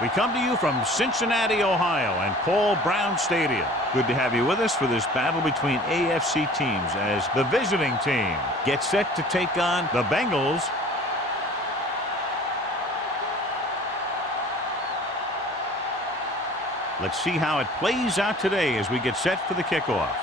We come to you from Cincinnati, Ohio, and Paul Brown Stadium. Good to have you with us for this battle between AFC teams as the visiting team gets set to take on the Bengals. Let's see how it plays out today as we get set for the kickoff.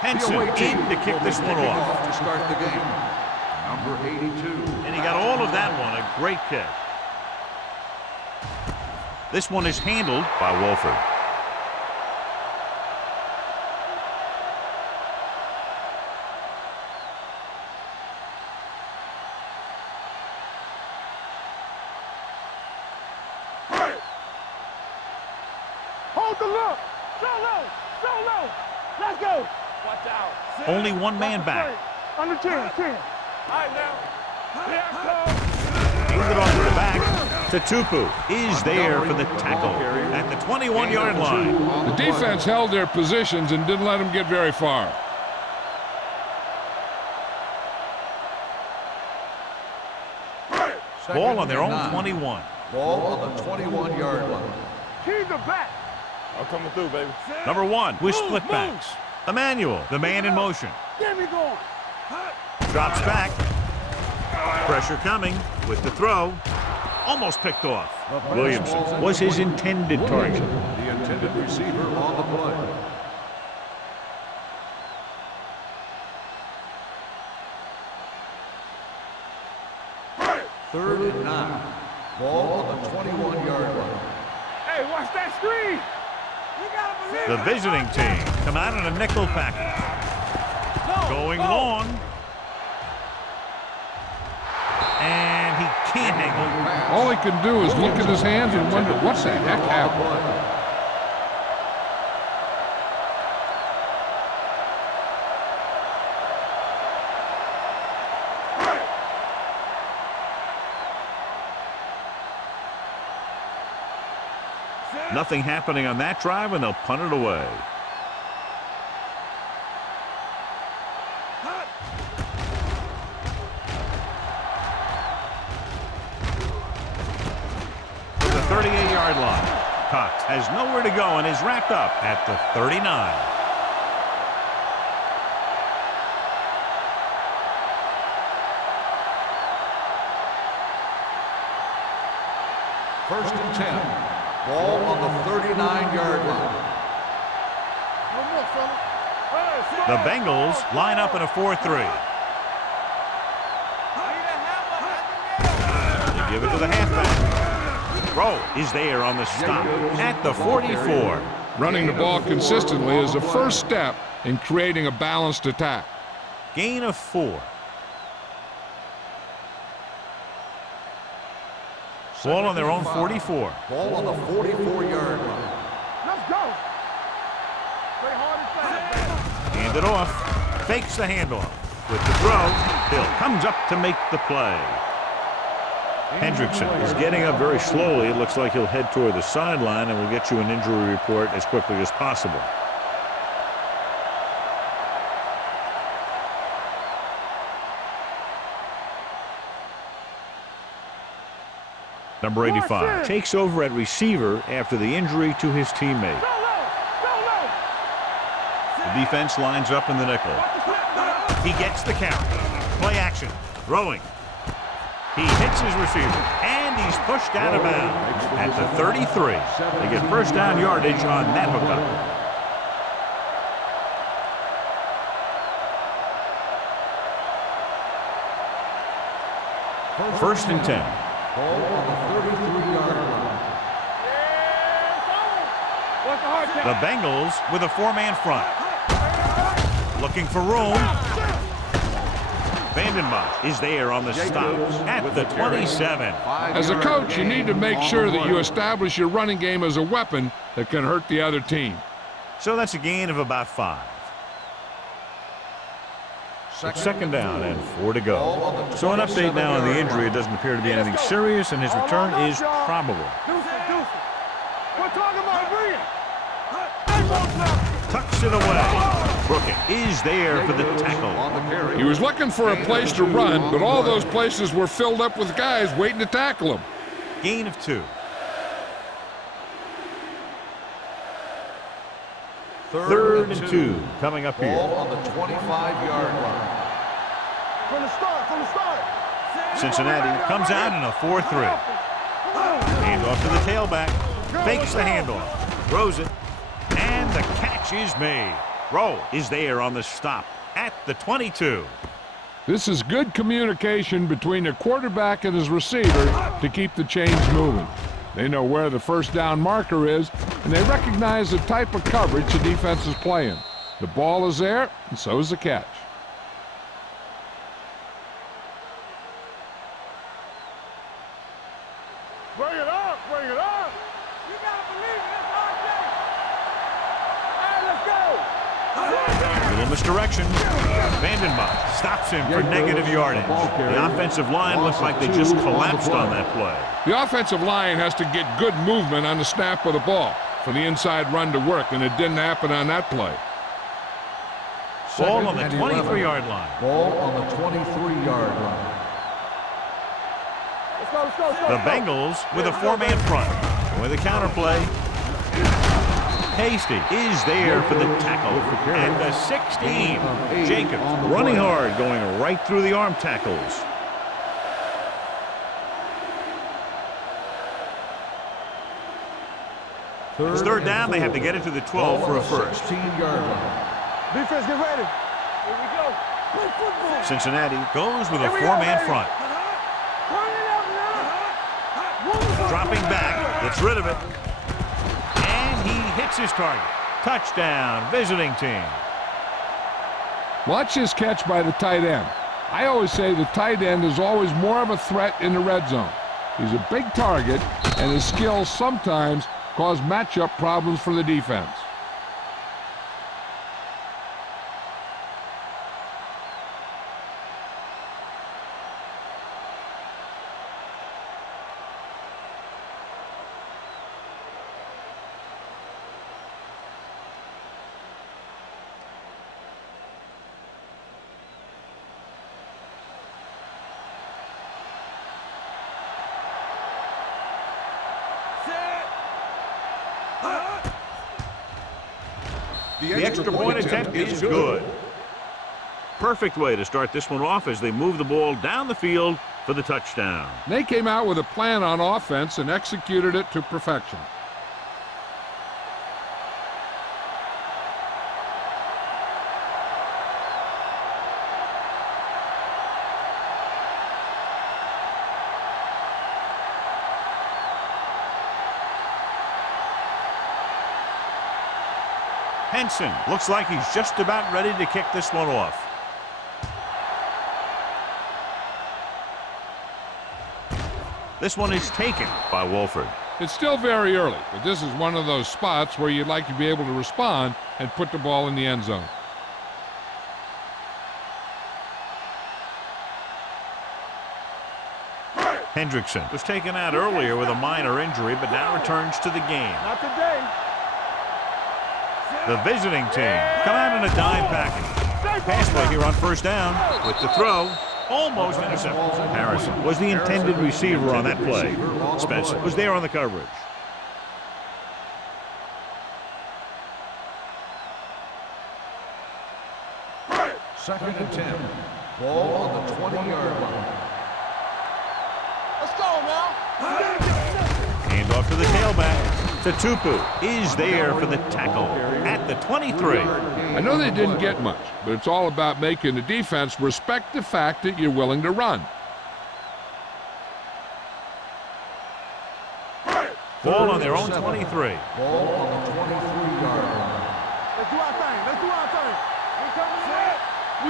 Henson in to kick this one off. To start the game, number 82. And he got all of that one. A great kick. This one is handled by Wolford. Hold the look. Solo. Solo. Let's go. Watch out. Only one man back. Under 10. All right, now. Handed off to the back to Tupu. Is there for the tackle at the 21-yard line. The defense held their positions and didn't let them get very far. Ball on their own 21. Ball on the 21-yard line. Keys are back. I'm coming through, baby. Number 1 with split backs. Emmanuel, the man in motion. Get me going. Drops back. Pressure coming with the throw. Almost picked off. Williamson was his intended target. The intended receiver on the play. Third and 9. Ball on the 21-yard line. Hey, watch that screen. The visiting team come out in a nickel package. Going long. And he can't hang on. All he can do is look at his hands and wonder what the heck happened. Nothing happening on that drive, and they'll punt it away. To the 38-yard line. Cox has nowhere to go and is wrapped up at the 39. First and 10. Ball on the 39-yard line. The Bengals line up in a 4-3. They give it to the halfback. Throw is there on the stop at the 44. Running the ball consistently is the first step in creating a balanced attack. Gain of 4. Ball on their own 44. Ball on the 44-yard line. Let's go. Play hard and fast. Hand it off. Fakes the handoff. With the throw, Hill comes up to make the play. Hendrickson is getting up very slowly. It looks like he'll head toward the sideline, and we'll get you an injury report as quickly as possible. Number 85 takes over at receiver after the injury to his teammate. The defense lines up in the nickel. He gets the count. Play action. Throwing. He hits his receiver, and he's pushed out of bounds at the 33. They get first down yardage on that hookup. First and 10. Ball on the 33-yard line. The Bengals with a 4-man front. Looking for room. Vandenbach is there on the stop at the 27. As a coach, you need to make sure that you establish your running game as a weapon that can hurt the other team. So that's a gain of about 5. Second down and 4 to go. So an update now on the injury. It doesn't appear to be anything serious, and his return is probable. We're talking about Bria. Tucks it away. Brookett is there for the tackle. On the carry. He was looking for a place to run, but all those places were filled up with guys waiting to tackle him. Gain of 2. Third and 2 coming up Ball here. on the 25-yard line. From the start. Cincinnati comes out in a 4-3. Handoff to the tailback. Fakes the handoff. Throws it. And the catch is made. Rowe is there on the stop at the 22. This is good communication between the quarterback and his receiver to keep the chains moving. They know where the first down marker is, and they recognize the type of coverage the defense is playing. The ball is there, and so is the catch. Bring it up. You gotta believe it. That's our day. All right, let's go. Little misdirection. Vandenbach stops him for negative yardage. The offensive line looks like they just collapsed on that play. The offensive line has to get good movement on the snap of the ball for the inside run to work, and it didn't happen on that play. Ball on the 23-yard line. Ball on the 23-yard line. Let's go. The Bengals with a 4-man front. With a counterplay. Hasty is there for the tackle. And the 16. Jacobs running hard, going right through the arm tackles. It's third down. They have to get it to the 12 for a first. 16-yard line. Defense, get ready. Here we go. Play football. Cincinnati goes with a 4-man front. Turn it up now. Dropping back, gets rid of it. And he hits his target. Touchdown, visiting team. Watch this catch by the tight end. I always say the tight end is always more of a threat in the red zone. He's a big target, and his skills sometimes cause matchup problems for the defense. The extra point attempt is good. Perfect way to start this one off as they move the ball down the field for the touchdown. They came out with a plan on offense and executed it to perfection. Henson looks like he's just about ready to kick this one off. This one is taken by Wolford. It's still very early, but this is one of those spots where you'd like to be able to respond and put the ball in the end zone. Hendrickson was taken out earlier with a minor injury, but now returns to the game. Not today. The visiting team come out in a dime package. Pass play here on first down with the throw. Almost intercepted. Harrison was the intended receiver on that play. Spencer was there on the coverage. Second and 10. Ball on the 20-yard line. Let's go now. Handoff to the tailback. Tupu is there for the tackle at the 23. I know they didn't get much, but it's all about making the defense respect the fact that you're willing to run. Ball on their own 23. Ball on the 23-yard line. Let's do our thing.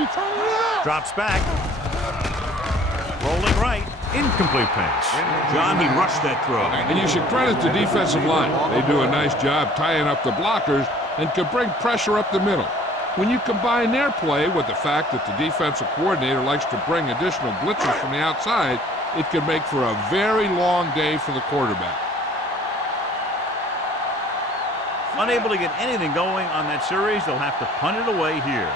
We turn it up. Drops back. Rolling right. Incomplete pass. John, he rushed that throw. And you should credit the defensive line. They do a nice job tying up the blockers and can bring pressure up the middle. When you combine their play with the fact that the defensive coordinator likes to bring additional blitzers from the outside, it can make for a very long day for the quarterback. Unable to get anything going on that series, they'll have to punt it away here.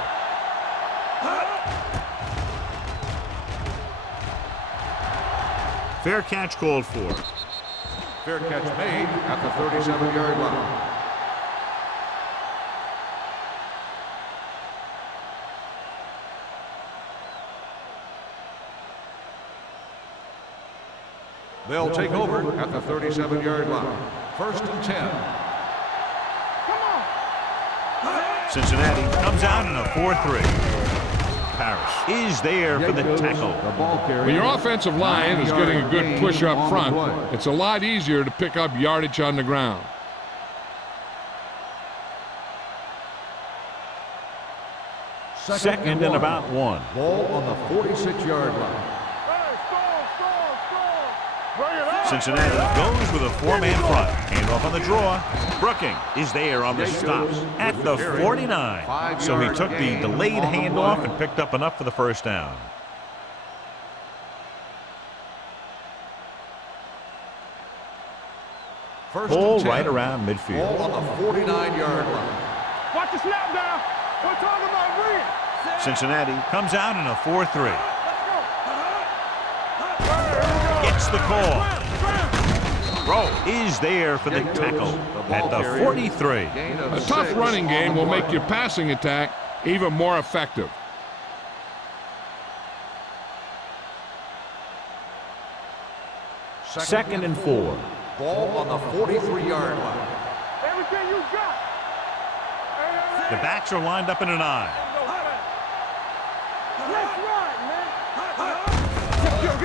Fair catch called for. Fair catch made at the 37-yard line. They'll take over at the 37-yard line. 1st and 10. Cincinnati comes out in a 4-3. Parrish is there for the tackle. When your offensive line is getting a good push up front, it's a lot easier to pick up yardage on the ground. Second and about 1. Ball on the 46-yard line. Cincinnati goes with a 4-man front. Handoff on the draw. Brooking is there on the stop at the 49. So he took the delayed handoff and picked up enough for the first down. Ball right around midfield. Ball on the 49-yard line. Watch the snap now. We're talking about read. Cincinnati comes out in a 4-3. Gets the call. Throw is there for the tackle at the 43. A tough running game will make your passing attack even more effective. Second and 4. Ball on the 43-yard line. Everything you got. The backs are lined up in an eye. Let's ride,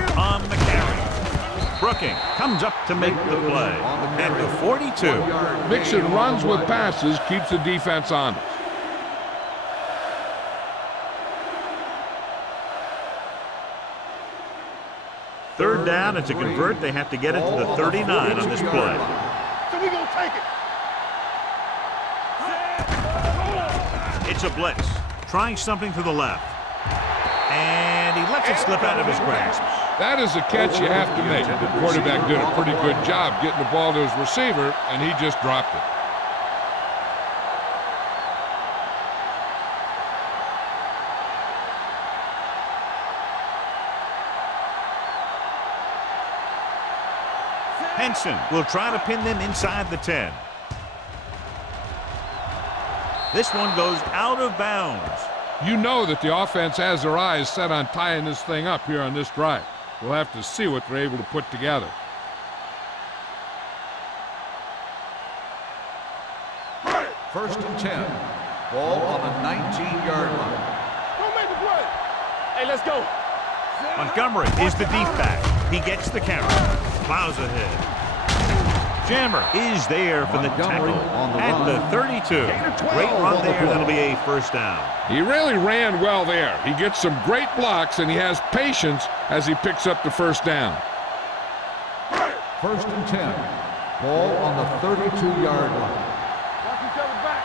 man. On the carry. Brooking comes up to make the play at the 42. Mixing runs with passes keeps the defense honest. Third down, and to convert, they have to get it to the 39 on this play. So we gonna take it. It's a blitz. Trying something to the left. And he lets it slip out of his grasp. That is a catch you have to make. The quarterback did a pretty good job getting the ball to his receiver, and he just dropped it. Henson will try to pin them inside the 10. This one goes out of bounds. You know that the offense has their eyes set on tying this thing up here on this drive. We'll have to see what they're able to put together. First and 10. Ball on the 19-yard line. Don't make the play. Hey, let's go. Montgomery is the deep back. He gets the carry. Plows ahead. Jammer is there for the tackle at the 32. Great run there. That'll be a first down. He really ran well there. He gets some great blocks, and he has patience as he picks up the first down. First and 10. Ball on the 32-yard line. Watch each other back.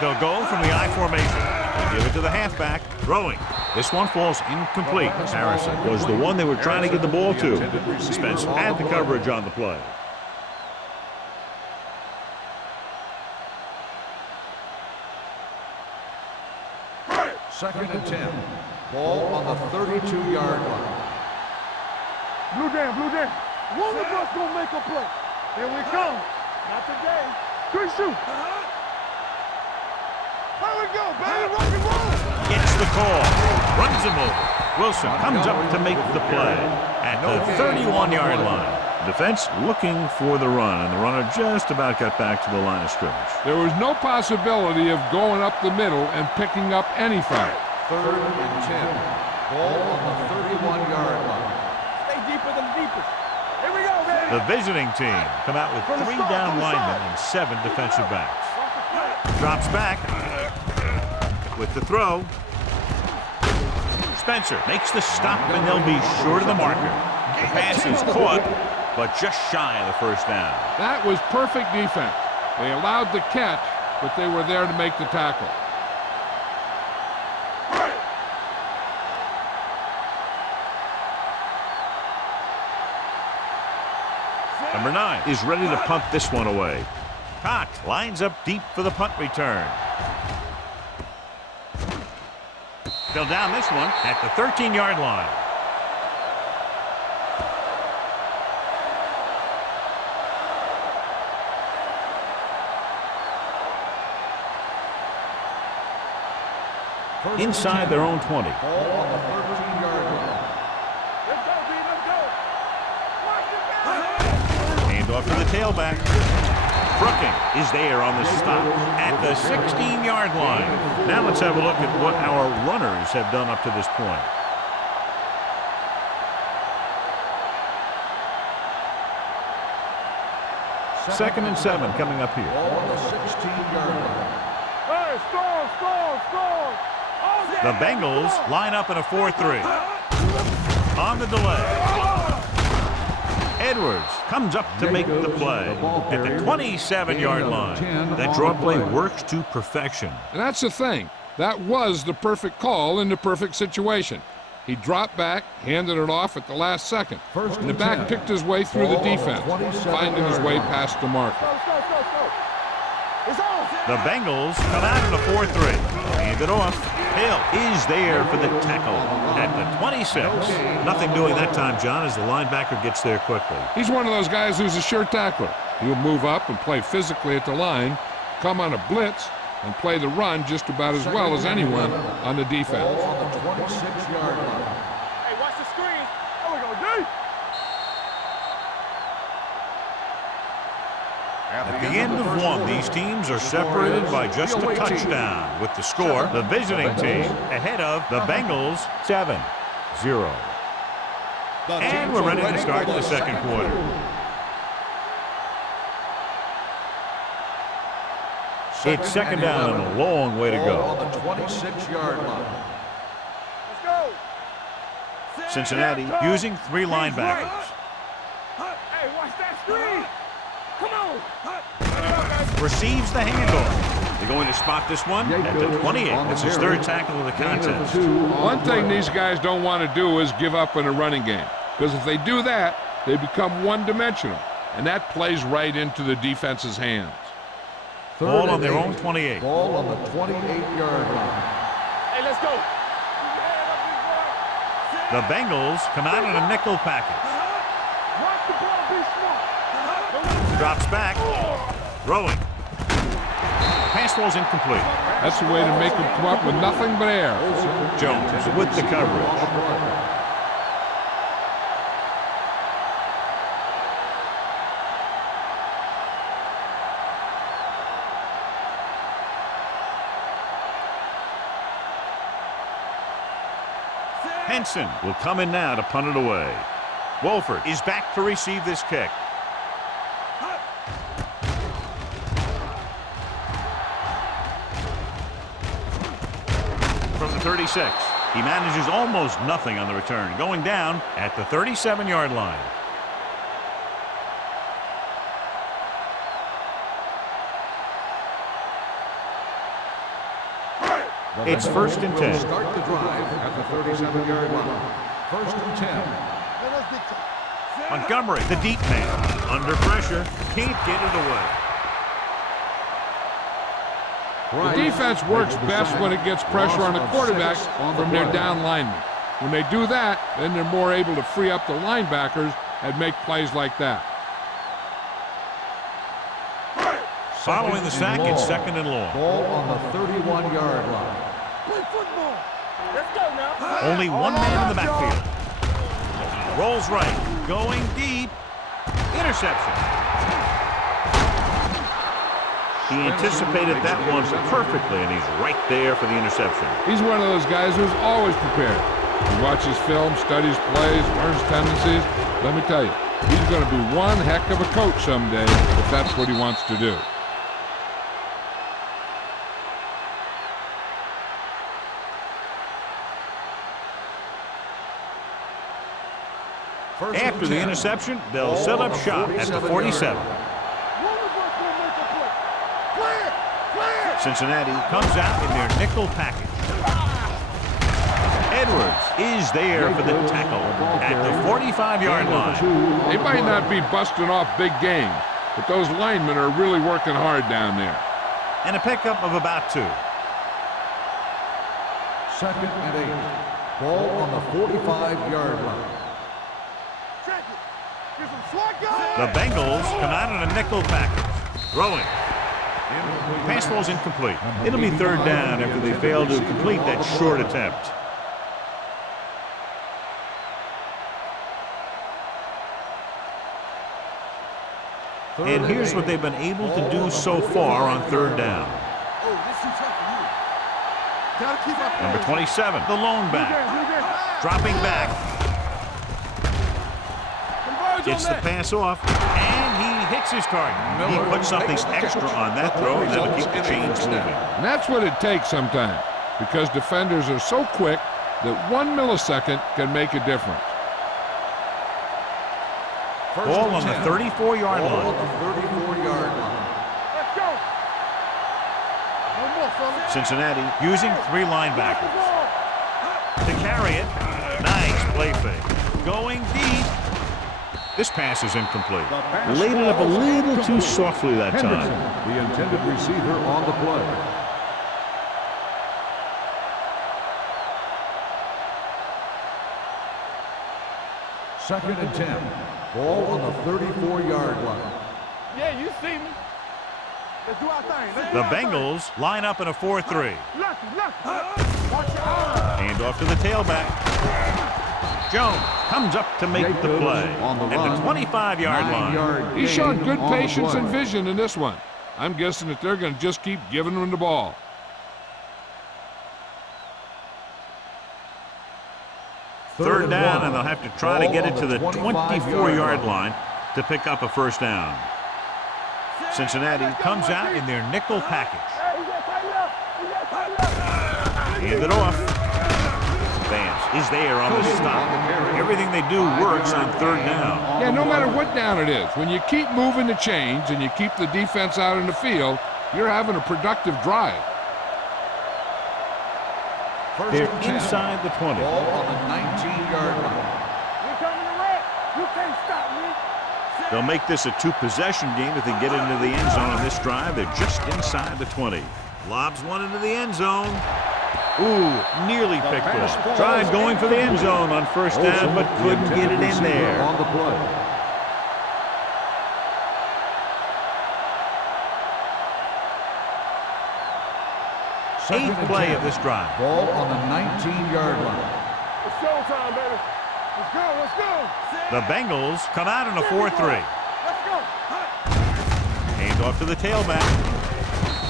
They'll go from the I formation. They give it to the halfback. Throwing. This one falls incomplete. Harrison was the one they were trying to get the ball to. Spence had the coverage on the play. Second and 10. Ball on the 32-yard line. Blue down, blue down. One of us gonna make a play. Here we come. Not today. Good shoot. Here we go, baby. Rock and roll. Gets the call. Runs him over. Wilson comes up to make the play at the 31-yard line. Defense looking for the run, and the runner just about got back to the line of scrimmage. There was no possibility of going up the middle and picking up anything. Third and 10. Ball on the 31-yard line. Stay deeper than the deepest. Here we go, baby. The visiting team come out with 3 down linemen and 7 defensive backs. Drops back with the throw. Spencer makes the stop, and they'll be short of the marker. The pass is caught, but just shy of the first down. That was perfect defense. They allowed the catch, but they were there to make the tackle. Number 9 is ready to punt this one away. Cox lines up deep for the punt return. They'll down this one at the 13-yard line. Inside their own 20. Ball on the 13-yard line. Let's go, B, let's go. Mark it down. Hand off to the tailback. Brooking is there on the stop at the 16-yard line. Now let's have a look at what our runners have done up to this point. Second and 7 coming up here. Ball on the 16-yard line. Hey, score. The Bengals line up in a 4-3. On the delay. Edwards comes up to make the play at the 27-yard line. That draw play works to perfection. And that's the thing. That was the perfect call in the perfect situation. He dropped back, handed it off at the last second. And the back picked his way through the defense, finding his way past the marker. It's on. The Bengals come out in a 4-3. Hand it off. Hill is there for the tackle at the 26. Nothing doing that time, John, as the linebacker gets there quickly. He's one of those guys who's a sure tackler. He'll move up and play physically at the line, come on a blitz, and play the run just about as well as anyone on the defense. Ball on the 26-yard line. Hey, watch the screen. There we go, D. At the end of one, these teams are separated by just a touchdown, with the score, the visiting team, ahead of the Bengals 7-0. And we're ready to start the second quarter. It's second down and a long way to Ball go. on the 26-yard line. Let's go. Cincinnati using 3 linebackers. Hey, watch that screen. Come on. Receives the handoff. They're going to spot this one at the 28. That's his third tackle of the contest. One thing these guys don't want to do is give up in a running game, because if they do that, they become one-dimensional, and that plays right into the defense's hands. Ball on their own 28. Ball on the 28-yard line. Hey, let's go. The Bengals come out in a nickel package. Watch the ball, be smart. Drops back. Throwing. Pass ball's incomplete. That's the way to make them come up with nothing but air. Jones with the coverage. Henson will come in now to punt it away. Wolford is back to receive this kick. From the 36, he manages almost nothing on the return, going down at the 37-yard line. It's first and 10. Start the drive at the 37-yard line. First and 10. Montgomery, the deep man, under pressure, can't get it away. The defense works best when it gets pressure on the quarterback from their down linemen. When they do that, then they're more able to free up the linebackers and make plays like that. Following the sack, it's second and long. Ball on the 31-yard line. Play football. Let's go now. Only one man in the backfield. Rolls right, going deep. Interception. He anticipated that one perfectly, and he's right there for the interception. He's one of those guys who's always prepared. He watches film, studies plays, learns tendencies. Let me tell you, he's going to be one heck of a coach someday if that's what he wants to do. After the interception, they'll set up shop at the 47. Cincinnati comes out in their nickel package. Edwards is there for the tackle at the 45-yard line. They might not be busting off big game, but those linemen are really working hard down there. And a pickup of about 2. 2nd and 8. Ball on the 45-yard line. Check it. Get some swag guys. The Bengals come out in a nickel package. Throwing. Pass ball's incomplete. It'll be 3rd down after they fail to complete that short attempt. And here's what they've been able to do so far on 3rd down. Oh, this is tough for you. Gotta keep up. Number 27, the lone back. Dropping back. Gets the pass off, and he hits his target. He puts something extra on that throw, and that'll keep the chains moving. And that's what it takes sometimes, because defenders are so quick that 1 millisecond can make a difference. Ball on the 34-yard line. Ball on the 34-yard line. Let's go. No more, fellas. Cincinnati using 3 linebackers. To carry it, nice play fake. Going deep. This pass is incomplete. Laid it up a little too softly that time. The intended receiver on the play. Second and 10. Ball on the 34-yard line. Yeah, you see me. Let's do our thing. Let's do The our thing. Bengals line up in a 4-3. Left. Watch your eyes. Hand off to the tailback. Jones comes up to make the play at the 25-yard line. He showed good patience and vision in this one. I'm guessing that they're going to just keep giving him the ball. Third down, and they'll have to try to get it to the 24-yard line to pick up a 1st down. Cincinnati comes out in their nickel package. Hand it off. Vance is there on the stop. Everything they do works on 3rd down. Yeah, no matter what down it is, when you keep moving the chains and you keep the defense out in the field, you're having a productive drive. They're inside the 20. Ball on the 19-yard line. We coming to wreck. You can't stop me. They'll make this a 2-possession game if they get into the end zone on this drive. They're just inside the 20. Lobs one into the end zone. Ooh, nearly picked off. Tried going for the end zone on 1st down, but couldn't get it in there. On the play. Eighth play of this drive. Ball on the 19-yard line. It's showtime, baby. Let's go. The Bengals come out in a 4-3. Let's go. Hand off to the tailback.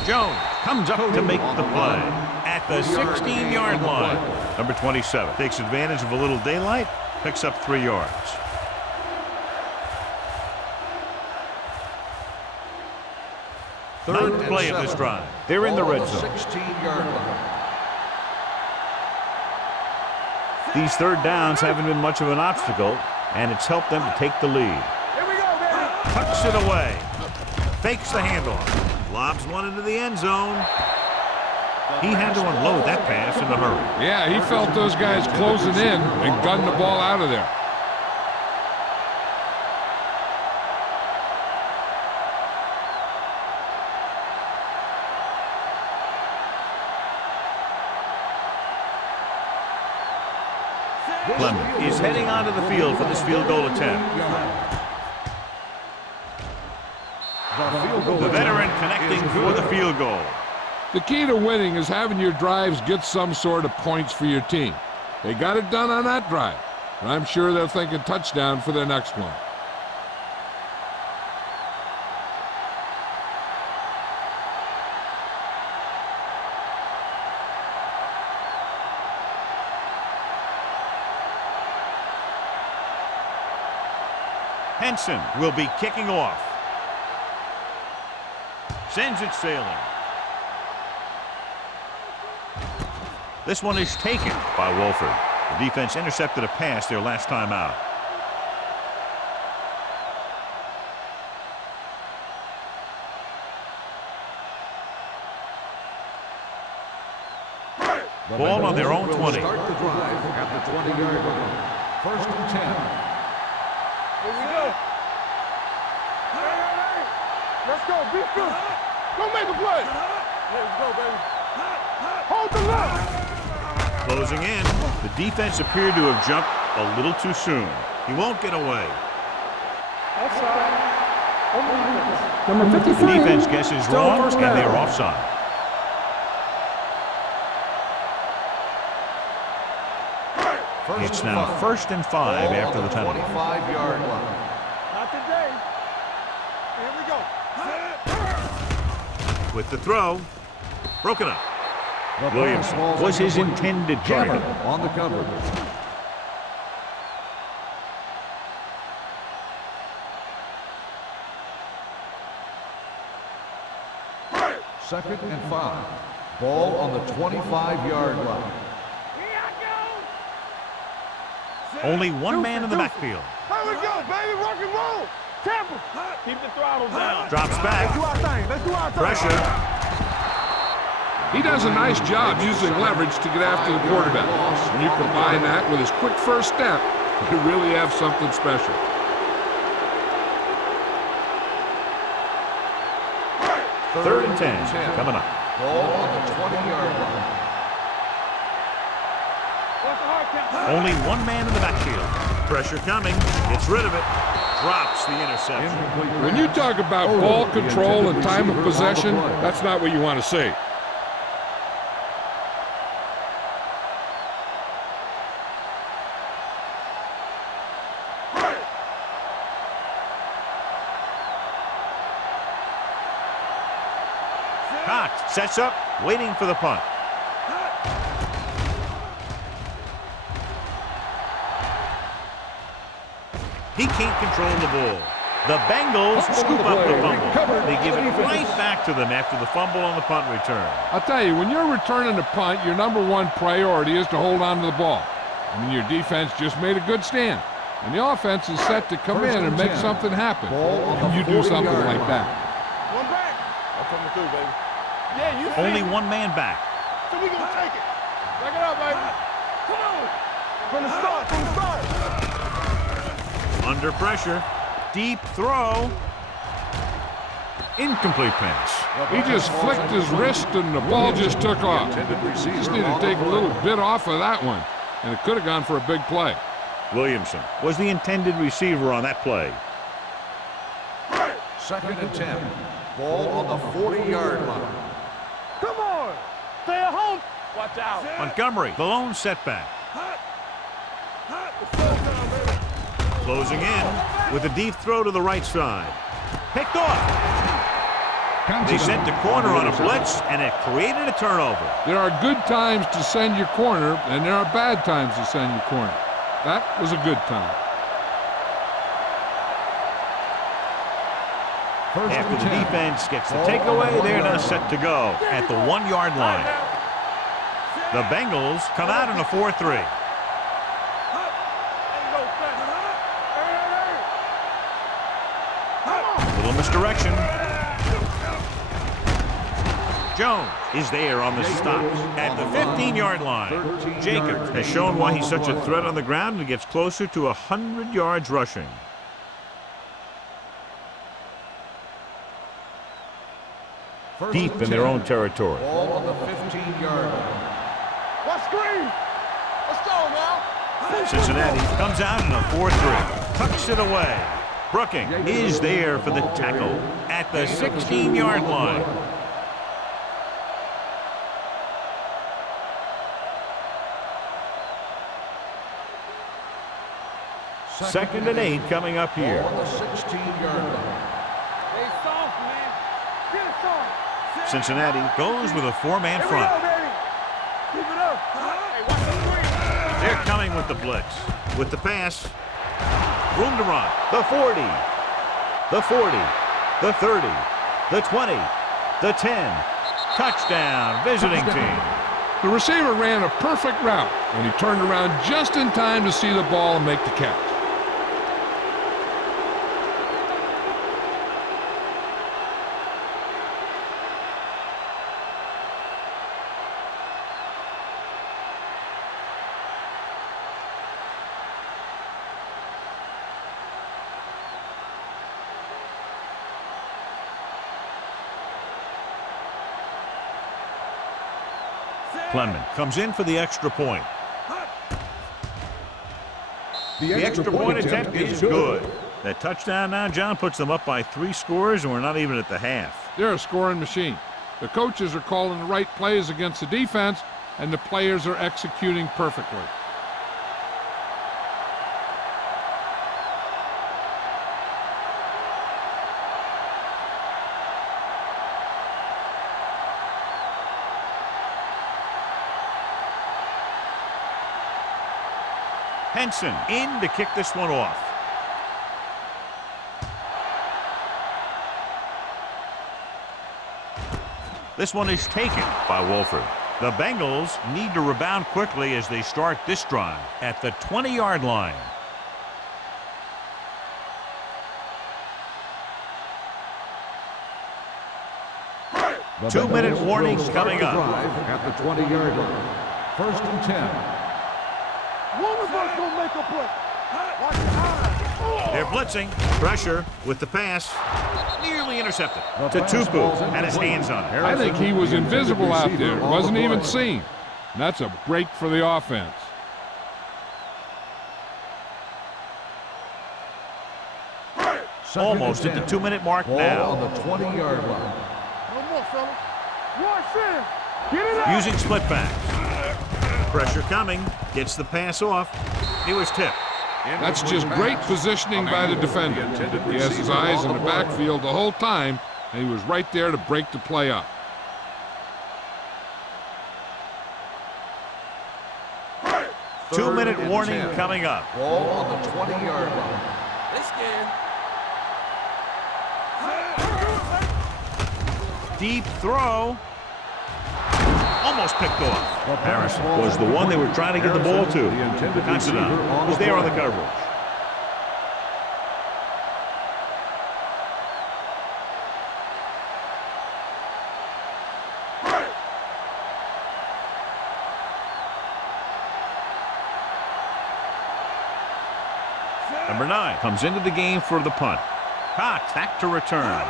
Jones comes up to make the play at the 16-yard line. Number 27 takes advantage of a little daylight, picks up 3 yards. Ninth play of this drive. They're in the red zone. 16-yard line. These 3rd downs haven't been much of an obstacle, and it's helped them to take the lead. Here we go, baby. Tucks it away. Fakes the handoff. Lobs one into the end zone. He had to unload that pass in a hurry. Yeah, he felt those guys closing in and gunned the ball out of there. Clement is heading onto the field for this field goal attempt. The veteran connecting for the field goal. The key to winning is having your drives get some sort of points for your team. They got it done on that drive, and I'm sure they're thinking touchdown for their next one. Henson will be kicking off. Sends it sailing. This one is taken by Wolford. The defense intercepted a pass their last time out. Ball on their own 20. Start the drive at the 20-yard line. 1st and 10. Here we go. Be physical. Go make a play. Let's go, baby. Hold the line. Closing in. The defense appeared to have jumped a little too soon. He won't get away. Offside. Number The 53. defense guesses Still wrong, first and they down. are offside. It's now 1st and 5 after the penalty. 25-yard line. Not today. Here we go. With the throw, broken up. The Williamson pass was his incomplete. intended Jammer target. on the cover. Second and 5. Ball on the 25-yard line. Only one man in the backfield. Here we go, baby. Rock and roll. Tampa. Keep the throttle down. Drops Let's do back. our thing. Let's do our thing. Pressure. He does a nice job using leverage to get after the quarterback. When you combine that with his quick first step, you really have something special. Third and 10 coming up. Ball on the 20-yard line. What's the hard count? Only one man in the backfield. Pressure coming. Gets rid of it. Drops the interception. Incomplete. When you talk about Over ball the control and intended time of receiver on the possession, play. that's not what you want to see. Cox sets up, waiting for the punt. He can't control the ball. The Bengals scoop up the fumble. They give it right back to them after the fumble on the punt return. I'll tell you, when you're returning a punt, your number one priority is to hold on to the ball. I mean, your defense just made a good stand. And the offense is set to come in and make something happen. Ball on And the you do something 40-yard like line. that. One back. I'm coming through, baby. Yeah, you see. Only one man back. So we gonna take it. Back it up, baby. Come on. From the start. From the start. Under pressure. Deep throw. Incomplete pass. He just flicked his wrist and the ball just took off. Just needed to take a little bit off of that one, and it could have gone for a big play. Williamson was the intended receiver on that play. Second and 10. Ball on the 40-yard line. Come on. Stay at home. Watch out. Montgomery, the lone setback. Closing in with a deep throw to the right side. Picked off. They sent the corner on a blitz, and it created a turnover. There are good times to send your corner, and there are bad times to send your corner. That was a good time. First After and the 10. defense gets the takeaway, they're now set to go at the 1-yard line. The Bengals come out in a 4-3. Little misdirection. Jones is there on the stop at the 15-yard line. Jacobs has shown why he's such a threat on the ground and gets closer to 100 yards rushing. First Deep and in their 10. own territory. Ball on the 15-yard line. What screen? Let's go now. Cincinnati comes out in a 4-3. Tucks it away. Brooking is there for the tackle at the 16-yard line. Second and 8 coming up here. Ball on the 16-yard line. Stay soft, man. Get it soft. Cincinnati goes with a 4-man Here we front. go, baby. Keep it up. Hey, watch the screen. They're coming with the blitz. With the pass. Room to run. The 40. The 40. The 30. The 20. The 10. Touchdown, visiting team. The receiver ran a perfect route, and he turned around just in time to see the ball and make the catch. Clemens comes in for the extra point. The extra point attempt is good. That touchdown now, John, puts them up by 3 scores, and we're not even at the half. They're a scoring machine. The coaches are calling the right plays against the defense, and the players are executing perfectly. Henson in to kick this one off. This one is taken by Wolford. The Bengals need to rebound quickly as they start this drive at the 20-yard line. The 2-minute Bengals warnings will start coming the up. drive at the 20-yard line. 1st and 10. One of us gonna make a play. Watch your eyes. They're blitzing. Pressure with the pass. Nearly intercepted. The pass Tupu falls had his incomplete. hands on it. I think he was The intended invisible out receiver there. on Wasn't the even play. seen. And that's a break for the offense. Almost at the 2-minute mark Ball now. on the 20-yard line. No more, fellas. Watch this. Get it out. Using split backs. Pressure coming. Gets the pass off. He was tipped. That's just great positioning by the defender. He has his eyes in the backfield the whole time, and he was right there to break the play up. Two-minute 3rd and warning 10. coming up. Ball on the 20-yard line. Deep throw. Almost picked off. Harrison was the one they were trying to get the ball to. The intended Considine receiver on was the there on the play. coverage. Number 9 comes into the game for the punt. Cox back to return.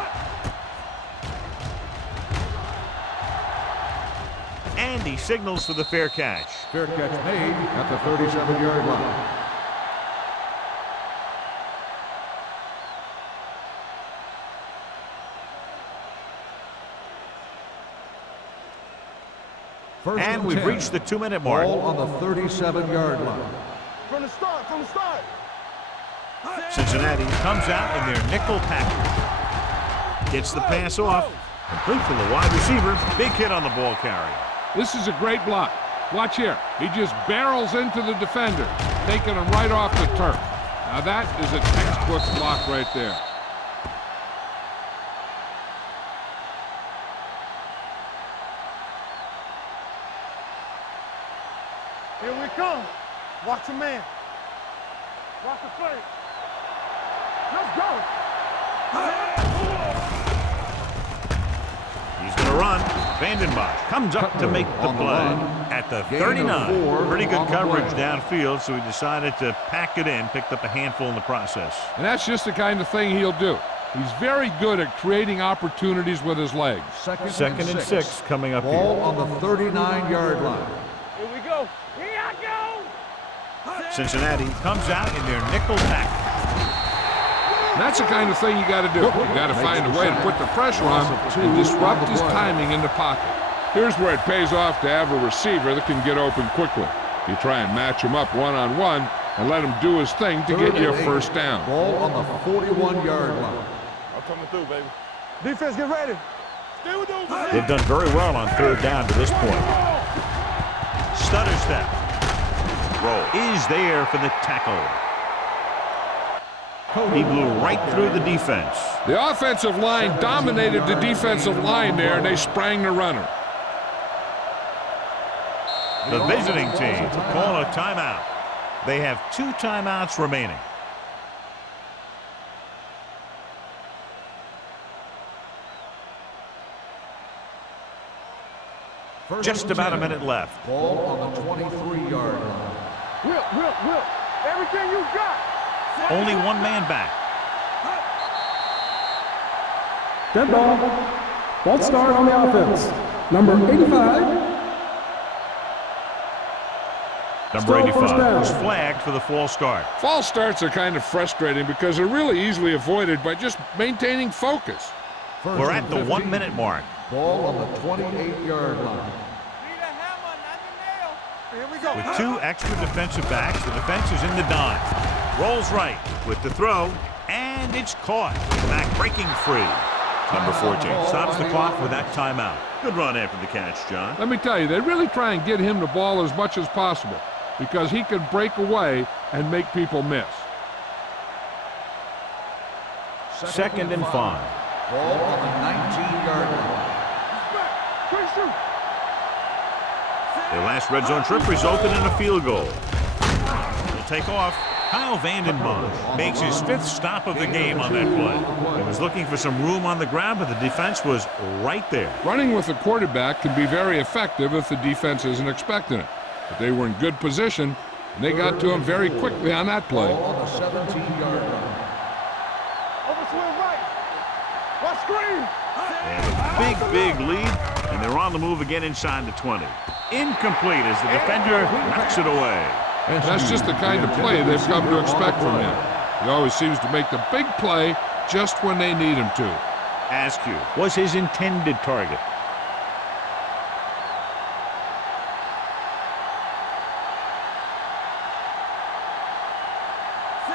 And he signals for the fair catch. Fair catch made at the 37-yard line. First And we've 10. reached the 2-minute mark. Ball on the 37-yard line. From the start. Cincinnati comes out in their nickel package. Gets the pass off. Complete for the wide receiver. Big hit on the ball carrier. This is a great block. Watch here. He just barrels into the defender, taking him right off the turf. Now that is a textbook block right there. Here we come. Watch your man. Watch the play. Let's go. He's going to run. Vandenbosch comes up to make the on the play. run. At the Gain of 39. 4 Pretty good on the coverage play. downfield, so he decided to pack it in. Picked up a handful in the process. And that's just the kind of thing he'll do. He's very good at creating opportunities with his legs. Second and 6 coming up Ball here. on the 39-yard line. Here we go. Here I go. Cincinnati comes out in their nickel package. That's the kind of thing you got to do. You got to find a way to put the pressure on and disrupt his timing in the pocket. Here's where it pays off to have a receiver that can get open quickly. You try and match him up one-on-one and let him do his thing to get you a 1st down. Ball on the 41-yard line. I'm coming through, baby. Defense, get ready. Stay with those. They've done very well on 3rd down to this point. Stutter step. Roll is there for the tackle. He blew right through the defense. The offensive line dominated the defensive line there, and they sprang the runner. The visiting team call a timeout. They have 2 timeouts remaining. Just about a minute left. Ball on the 23-yard line. Whip. Everything you got. Only 1 man back. Dead ball. False start on the offense. Number 85. Number Still first 85 down. was flagged for the false start. False starts are kind of frustrating because they're really easily avoided by just maintaining focus. First We're and at the 15. 1 minute mark. Ball on the 28-yard line. Here we go. With 2 extra defensive backs, the defense is in the dime. Rolls right with the throw, and it's caught. Back breaking free. Number 14 stops the clock with that timeout. Good run after the catch, John. Let me tell you, they really try and get him the ball as much as possible because he can break away and make people miss. Second and 5. Ball on the 19-yard line. Their last red zone trip resulted in a field goal. Will take off. Kyle Vanden Bosch makes his 5th stop of the game on that play. He was looking for some room on the ground, but the defense was right there. Running with the quarterback can be very effective if the defense isn't expecting it. But they were in good position, and they got to him very quickly on that play. Ball on the 17-yard line. Overswing right. What screen? They have a big lead, and they're on the move again inside the 20. Incomplete as the defender knocks it away. That's just the kind of play they've come to expect from him. He always seems to make the big play just when they need him to. Askew was his intended target.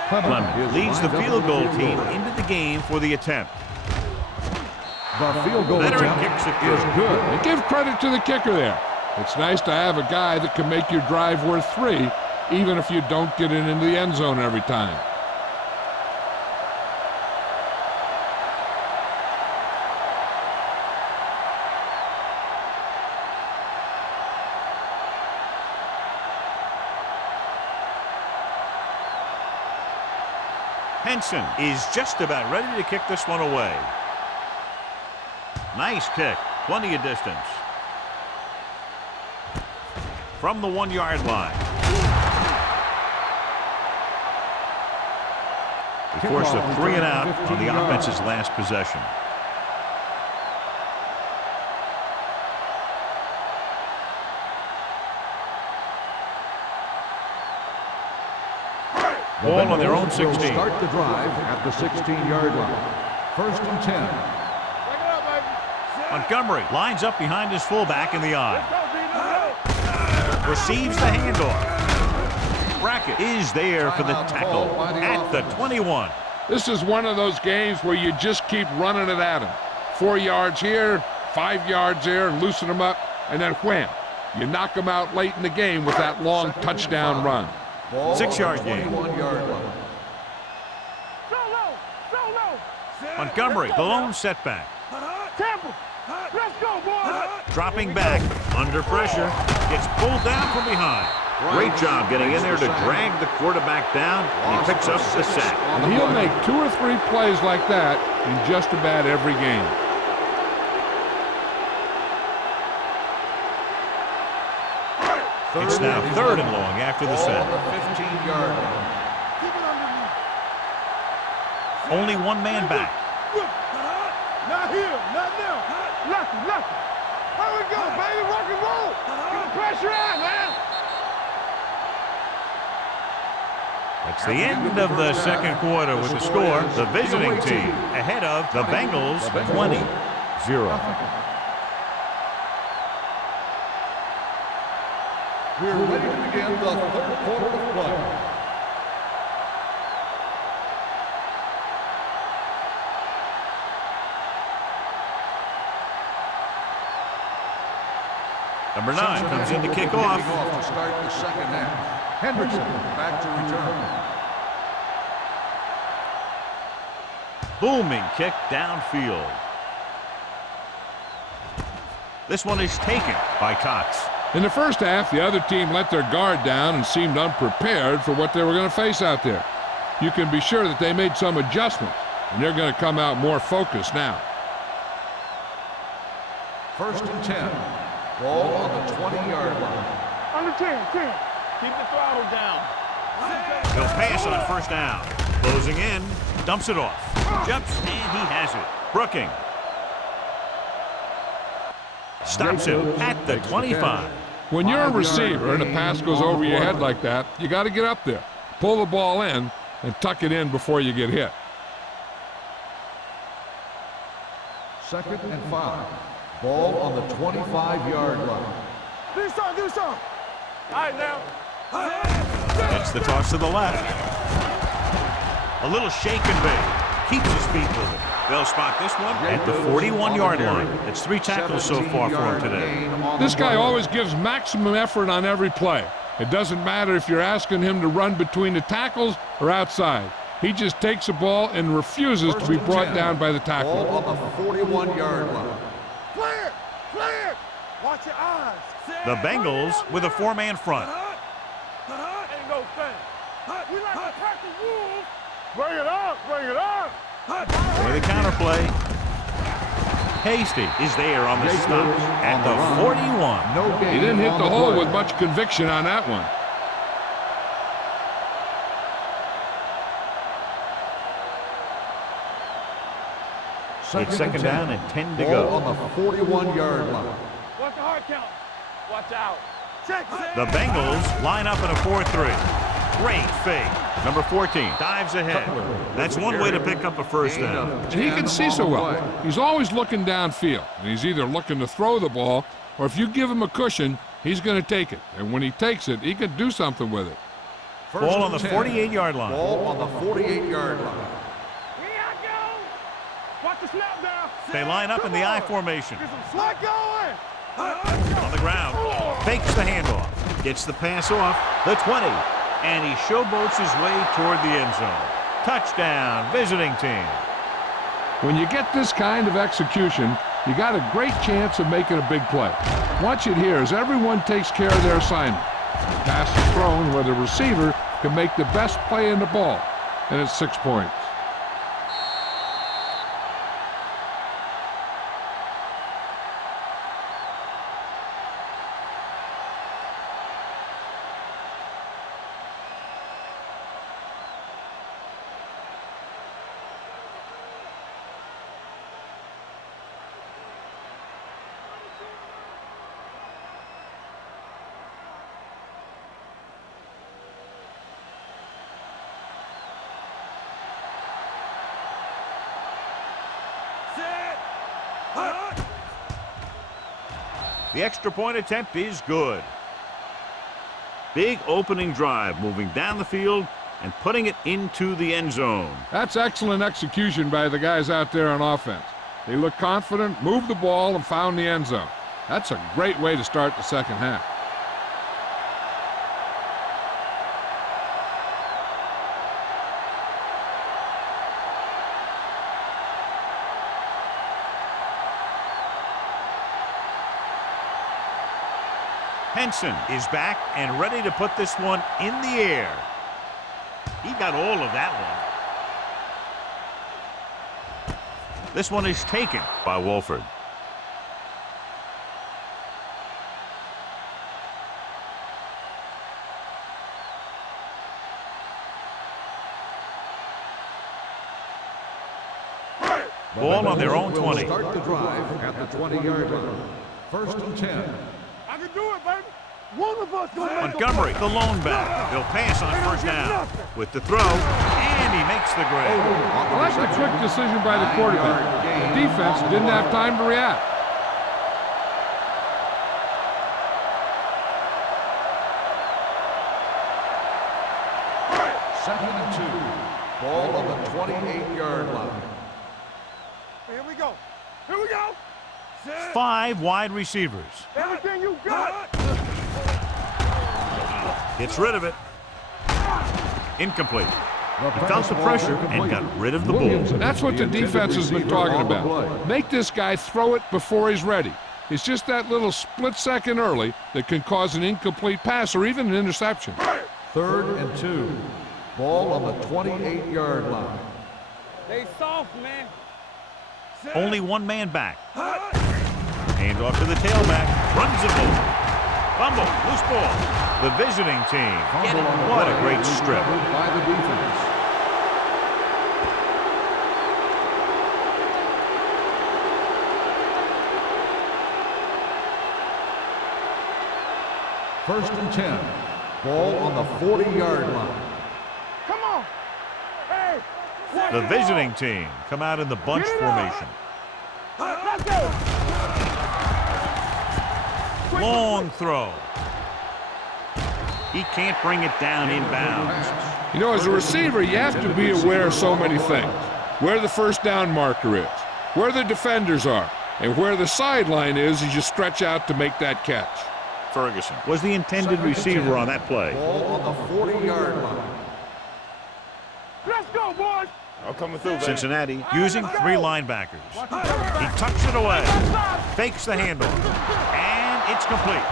Clement leads the field goal team into the game for the attempt. The field goal Veteran attempt kicks it is good. good. And give credit to the kicker there. It's nice to have a guy that can make your drive worth 3, even if you don't get it into the end zone every time. Henson is just about ready to kick this one away. Nice kick. Plenty of distance. From the 1-yard line. He forced a 3 and out on the offense's last possession. Ball on their own 16. Start the drive at the 16-yard line. First and 10. Montgomery lines up behind his fullback in the eye. Receives the handoff. Brackett is there for the tackle at the 21. This is one of those games where you just keep running it at him. 4 yards here, 5 yards there, and loosen them up, and then wham. You knock them out late in the game with that long touchdown run. 6-yard gain. 21-yard line. Montgomery, the lone setback. Tampa. Let's go, boy. Dropping back, under pressure, gets pulled down from behind. Great job getting in there to drag the quarterback down, and he picks up the sack. And he'll make 2 or 3 plays like that in just about every game. It's now 3rd and long after the set. 15-yard line. Only 1 man back. Not here, not now. Lefty. Here we go, baby. Rock and roll. Get the pressure on, man. It's the end of the second quarter with the score. The visiting team ahead of the Bengals 20-0. We're ready to begin the 3rd quarter of play. Number 9 comes in to kick off. To start the second half. Hendrickson back to return. Booming kick downfield. This one is taken by Cox. In the first half, the other team let their guard down and seemed unprepared for what they were going to face out there. You can be sure that they made some adjustments, and they're going to come out more focused now. First and 10. Ball on the 20-yard line. Under 10. Keep the throttle down. He'll pass on 1st down. Closing in, dumps it off. Jumps, and he has it. Brooking stops him at the 25. When you're a 5-yard receiver and a gain pass goes on over the your head play. like that, you got to get up there, pull the ball in, and tuck it in before you get hit. 2nd and 5. Ball on the 25-yard line. Do something, do something. All right, now. Gets the toss to the left. A little shake and bake. Keeps his feet moving. They'll spot this one at the 41-yard line. It's 3 tackles so far for him today. This guy always gives maximum effort on every play. It doesn't matter if you're asking him to run between the tackles or outside. He just takes the ball and refuses to be brought down by the tackler. Ball on the 41-yard line. Clear, clear. Watch your eyes. The Bengals with a 4-man front. Ain't no thing. We like to pack the wolves. Bring it up, bring it up. With a counterplay. Hasty is there on the stop at the 41. No gain He didn't hit on the hole play. with much conviction on that one. It's second down and 10 to Ball go. on the 41-yard line. What's the hard count? Watch out. Check. The Bengals line up in a 4-3. Great fake. Number 14 dives ahead. That's one way to pick up a first down. And he can see so well. He's always looking downfield, and he's either looking to throw the ball, or if you give him a cushion, he's going to take it. And when he takes it, he can do something with it. Ball on the 48-yard line. Ball on the 48-yard line. Here I go. Watch the snap down. They line up in the I formation. Get some slack going. On the ground. Fakes the handoff. Gets the pass off. The 20. And he showboats his way toward the end zone. Touchdown, visiting team. When you get this kind of execution, you got a great chance of making a big play. Watch it here as everyone takes care of their assignment. The pass is thrown where the receiver can make the best play in the ball, and it's 6 points. The extra point attempt is good. Big opening drive, moving down the field and putting it into the end zone. That's excellent execution by the guys out there on offense. They look confident, moved the ball, and found the end zone. That's a great way to start the second half. Henson is back and ready to put this one in the air. He got all of that one. This one is taken by Wolford. Ball on their own 20. Start the drive at the 20-yard line. 1st and 10. I can do it, baby. One of us gonna make Montgomery, the lone back. He'll pass on first down. With the throw, and he makes the grade. I like the quick decision by the quarterback. The defense didn't have time to react. Second and 2. Ball on the 28-yard line. Here we go. Here we go. 5 wide receivers. Everything you got. Gets rid of it. Incomplete. He felt the pressure and got rid of the ball. That's what the defense has been talking about. Make this guy throw it before he's ready. It's just that little split second early that can cause an incomplete pass or even an interception. 3rd and 2. Ball on the 28-yard line. They soft, man. Only one man back. Hand off to the tailback. Runs it over. Fumble. Loose ball. The visiting team. What a great strip. By the defense. First and 10. Ball on the 40-yard line. Come on. Hey. The visiting team come out in the bunch formation. Let's go. Long throw. He can't bring it down inbounds. You know, as a receiver, you have to be aware of so many things. Where the first down marker is, where the defenders are, and where the sideline is as you stretch out to make that catch. Ferguson was the intended receiver on that play. Ball on the 40-yard line. Let's go, boys. I'm coming through, baby. Cincinnati using 3 linebackers. He tucks it away, fakes the handoff, and it's complete.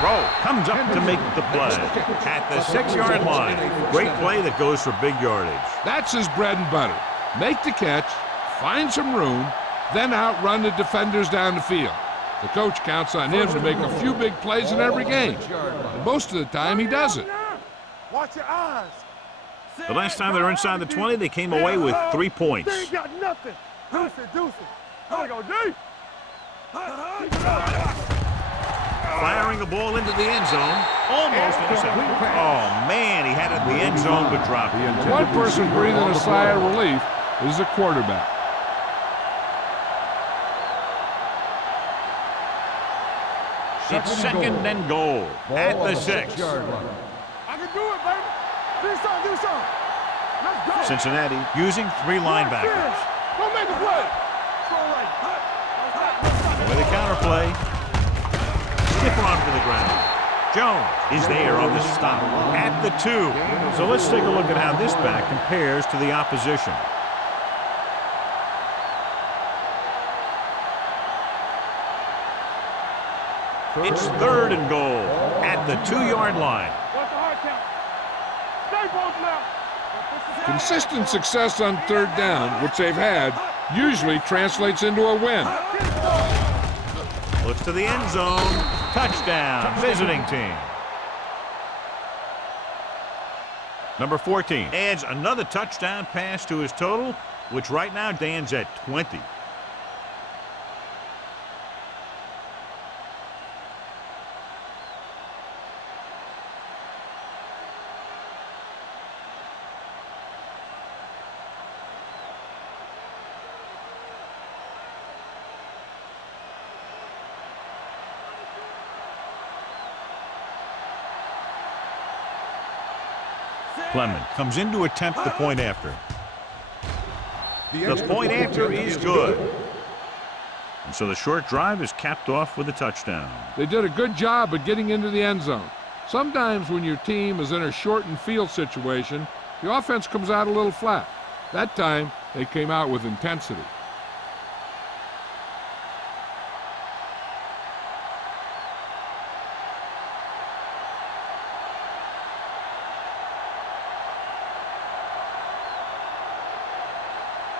Throw comes up to make the play at the 6-yard line. Great play that goes for big yardage. That's his bread and butter. Make the catch, find some room, then outrun the defenders down the field. The coach counts on him to make a few big plays in every game. And most of the time, he does it. Watch your eyes. The last time they were inside the 20, they came away with 3 points. They ain't got nothing. Deuce it, deuce it. There we go, D. Firing the ball into the end zone. Almost intercepted. Oh, man, he had it in the end zone but dropped it. One person breathing a sigh of relief is the quarterback. It's second and goal at the 6. I can do it, baby. Do something, do something. Let's go. Cincinnati using 3 linebackers. Go make a play. Go right. With a counter play. Stiff arm to the ground. Jones is there on the stop at the 2. So let's take a look at how this back compares to the opposition. It's third and goal at the 2-yard line. What's the hard count? Stay both left. Consistent success on third down, which they've had, usually translates into a win. Looks to the end zone. Touchdown, visiting team. Number 14 adds another touchdown pass to his total, which right now stands at 20. Clement comes in to attempt the point after. The point after is good. And so the short drive is capped off with a touchdown. They did a good job of getting into the end zone. Sometimes when your team is in a shortened field situation, the offense comes out a little flat. That time, they came out with intensity.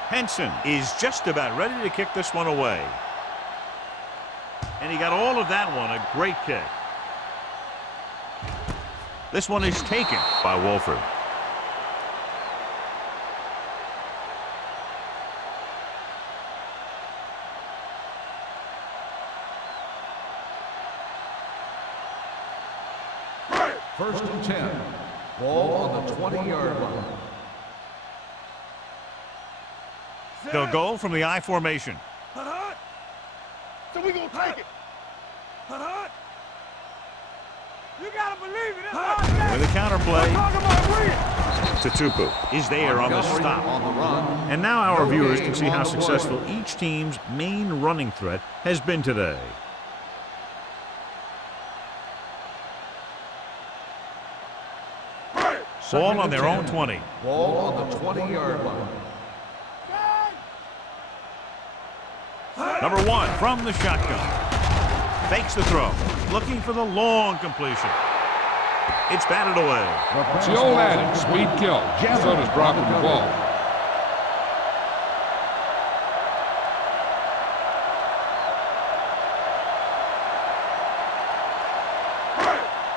Henson is just about ready to kick this one away. And he got all of that one, a great kick. This one is taken by Wolford. First and 10. Ball on the 20-yard line. They'll go from the I formation. So we gonna take it. You gotta believe it. With a counter play, Talk about win. Tutupu is there on the stop. On the run. And now our viewers can see how successful each team's main running threat has been today. Ball on their own 20. Ball on the 20-yard line. Number 1 from the shotgun. Fakes the throw. Looking for the long completion. It's batted away. It's the old adage, speed kills. So does dropping the ball.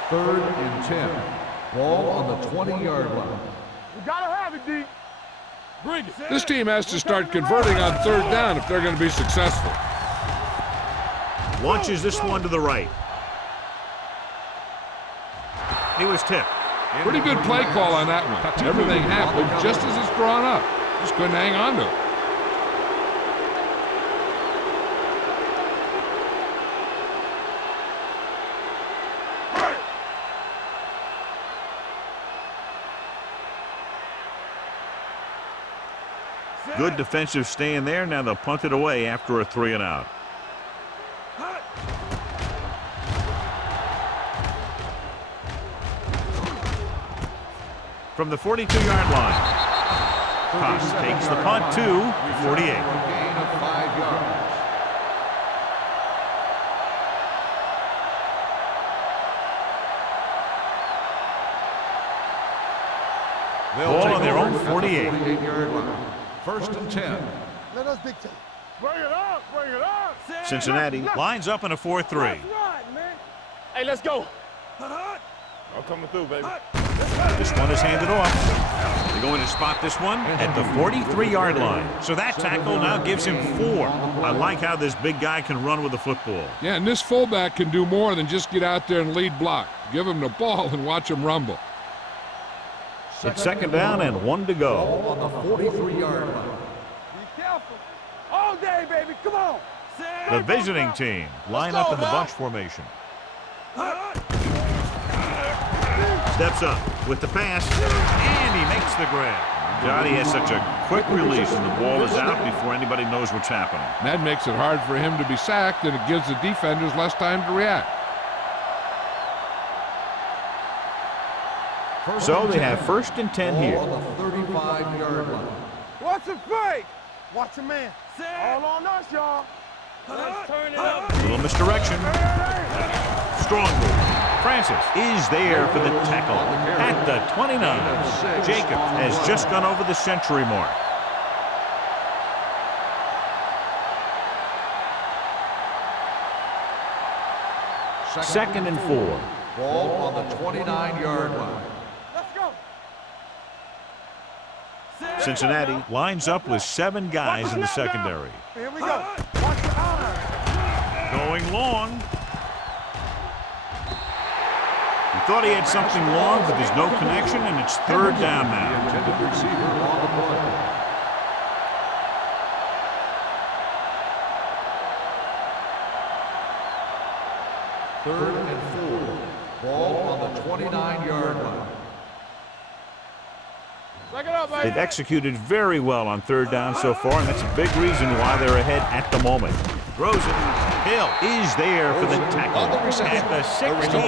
Third and 10. Ball on the 20-yard line. You gotta have it, D. Bring it. This team has to start converting on third down if they're going to be successful. Launches this one to the right. He was tipped. Pretty good play call on that one. Everything happened just as it's drawn up. Just couldn't hang on to it. Good defensive stand there. Now they'll punt it away after a 3 and out. From the 42-yard line, Cox takes the punt to 48. Gain of 5 yards. Ball on their own 48. 48-yard line. First and 10. Let us dictate. Bring it up, bring it up. Cincinnati lines up in a 4-3. Right, man. Hey, let's go. I'm coming through, baby. This one is handed off. They're going to spot this one at the 43-yard line. So that tackle now gives him 4. I like how this big guy can run with the football. Yeah, and this fullback can do more than just get out there and lead block. Give him the ball and watch him rumble. It's second down and 1 to go. Ball on the 43-yard line. Be careful. All day, baby. Come on. The visiting team line up in the bunch formation. Steps up with the pass, and he makes the grab. Johnny has such a quick release, and the ball is out before anybody knows what's happening. That makes it hard for him to be sacked, and it gives the defenders less time to react. So they have first and 10 here. Ball on the 35-yard line. Watch the fake. Watch your man. All on us, y'all. Let's turn it up. Little misdirection. Strong move. Francis is there for the tackle at the 29. Jacob has just gone over the century mark. Second and 4. Ball on the 29-yard line. Let's go. Cincinnati lines up with 7 guys in the secondary. Here we go. Watch the honor. Going long. He thought he had something long, but there's no connection, and it's third down now. Intended receiver on the play. Third and 4. Ball on the 29-yard line. Back it up, baby. They've executed very well on third down so far, and that's a big reason why they're ahead at the moment. Throws it. Hill is there for the tackle at the 16.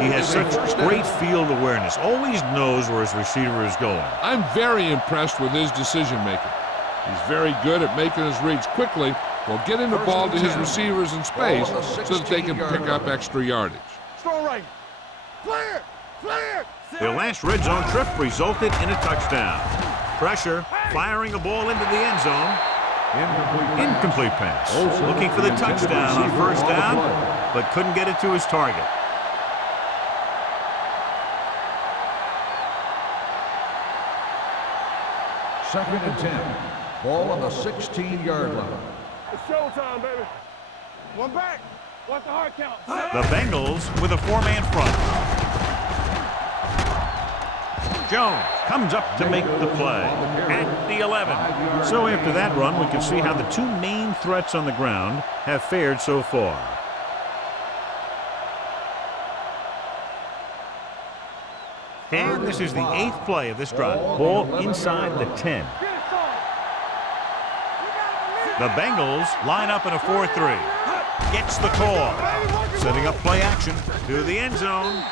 He has such great field awareness. Always knows where his receiver is going. I'm very impressed with his decision-making. He's very good at making his reads quickly while getting the ball to his receivers in space so that they can pick up extra yardage. Strong right. Clear. Clear. Their last red zone trip resulted in a touchdown. Pressure, firing a ball into the end zone. Incomplete pass. Looking for the touchdown on first down, but couldn't get it to his target. Second and 10. Ball on the 16-yard line. It's showtime, baby. One back. Watch the hard count. The Bengals with a 4-man front. Jones comes up to make the play at the 11. So after that run, we can see how the 2 main threats on the ground have fared so far. And this is the 8th play of this drive. Ball inside the 10. The Bengals line up in a 4-3. Gets the call. Setting up play action to the end zone.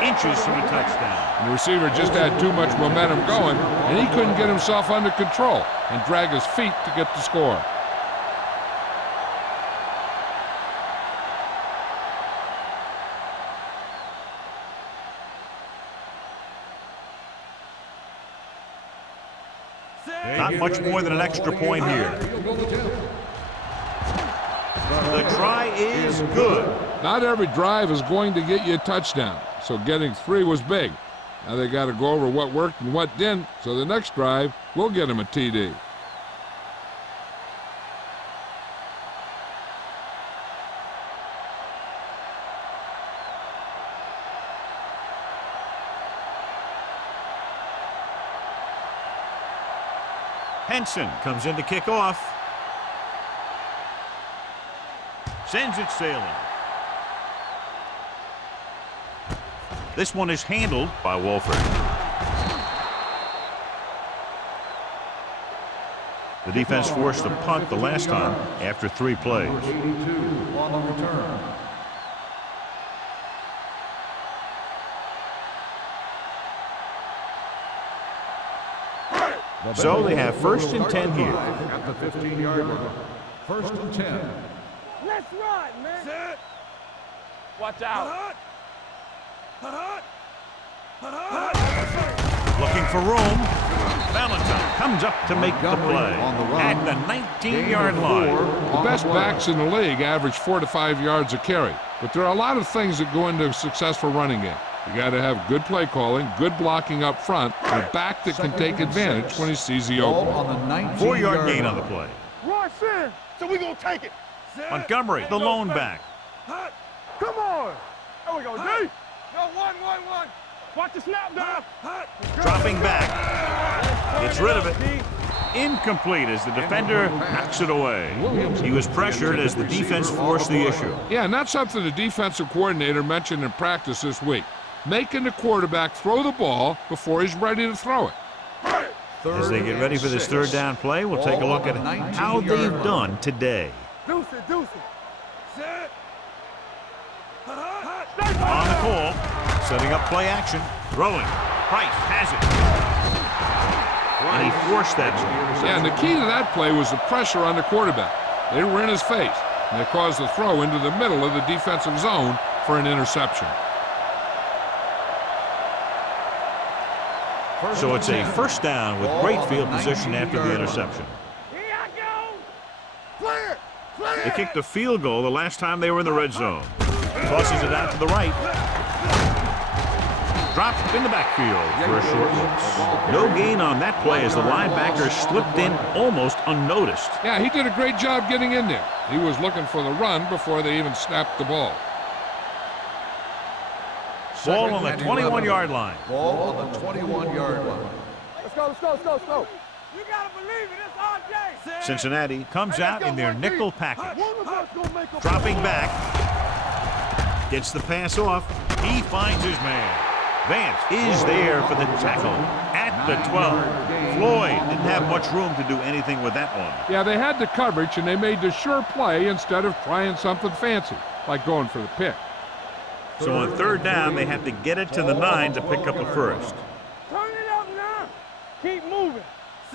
Inches from a touchdown. And the receiver just had too much momentum going, and he couldn't get himself under control and drag his feet to get the score. Not much more than an extra point here. The try is good. Not every drive is going to get you a touchdown, so getting 3 was big. Now they got to go over what worked and what didn't, so the next drive will get them a TD. Henson comes in to kick off. Sends it sailing. This one is handled by Wolford. The defense forced a punt the last time after 3 plays. 82 on the return. So they have 1st and 10 here. At the 15-yard line. 1st and 10. Let's ride, man. Set. Watch out. Looking for room. Valentine comes up to make the play at the 19-yard line. The best backs in the league average 4 to 5 yards a carry, but there are a lot of things that go into a successful running game. You got to have good play calling, good blocking up front, and a back that can take advantage when he sees the Ball opening. on the 19-yard 4-yard gain on the play. Rush in. So we gonna take it. Montgomery, the lone back. Come on. There we go, D. Go, one. Watch the snap down. Dropping back. Gets rid of it. Incomplete as the defender knocks it away. He was pressured as the defense forced the issue. Yeah, and that's something the defensive coordinator mentioned in practice this week. Making the quarterback throw the ball before he's ready to throw it. As they get ready for this 3rd down play, we'll take a look at how they've done today. Deuce it. Set. On the call, setting up play action, throwing. Price has it. And he forced that. Yeah, and the key to that play was the pressure on the quarterback. They were in his face, and they caused the throw into the middle of the defensive zone for an interception. So it's a 1st down with great field position after the interception. Here I go. Clear. They kicked a field goal the last time they were in the red zone. Tosses it out to the right. Dropped in the backfield for a short loss. No gain on that play as the linebacker slipped in almost unnoticed. Yeah, he did a great job getting in there. He was looking for the run before they even snapped the ball. Ball on the 21-yard line. Ball on the 21-yard line. Let's go. You gotta believe it. It's RJ. Cincinnati comes out in their nickel package. One of us gonna make a Dropping back. Gets the pass off. He finds his man. Vance is there for the tackle at the 12. Floyd didn't have much room to do anything with that one. Yeah, they had the coverage, and they made the sure play instead of trying something fancy, like going for the pick. So on 3rd down, they have to get it to the 9 to pick up a 1st. Turn it up now. Keep moving.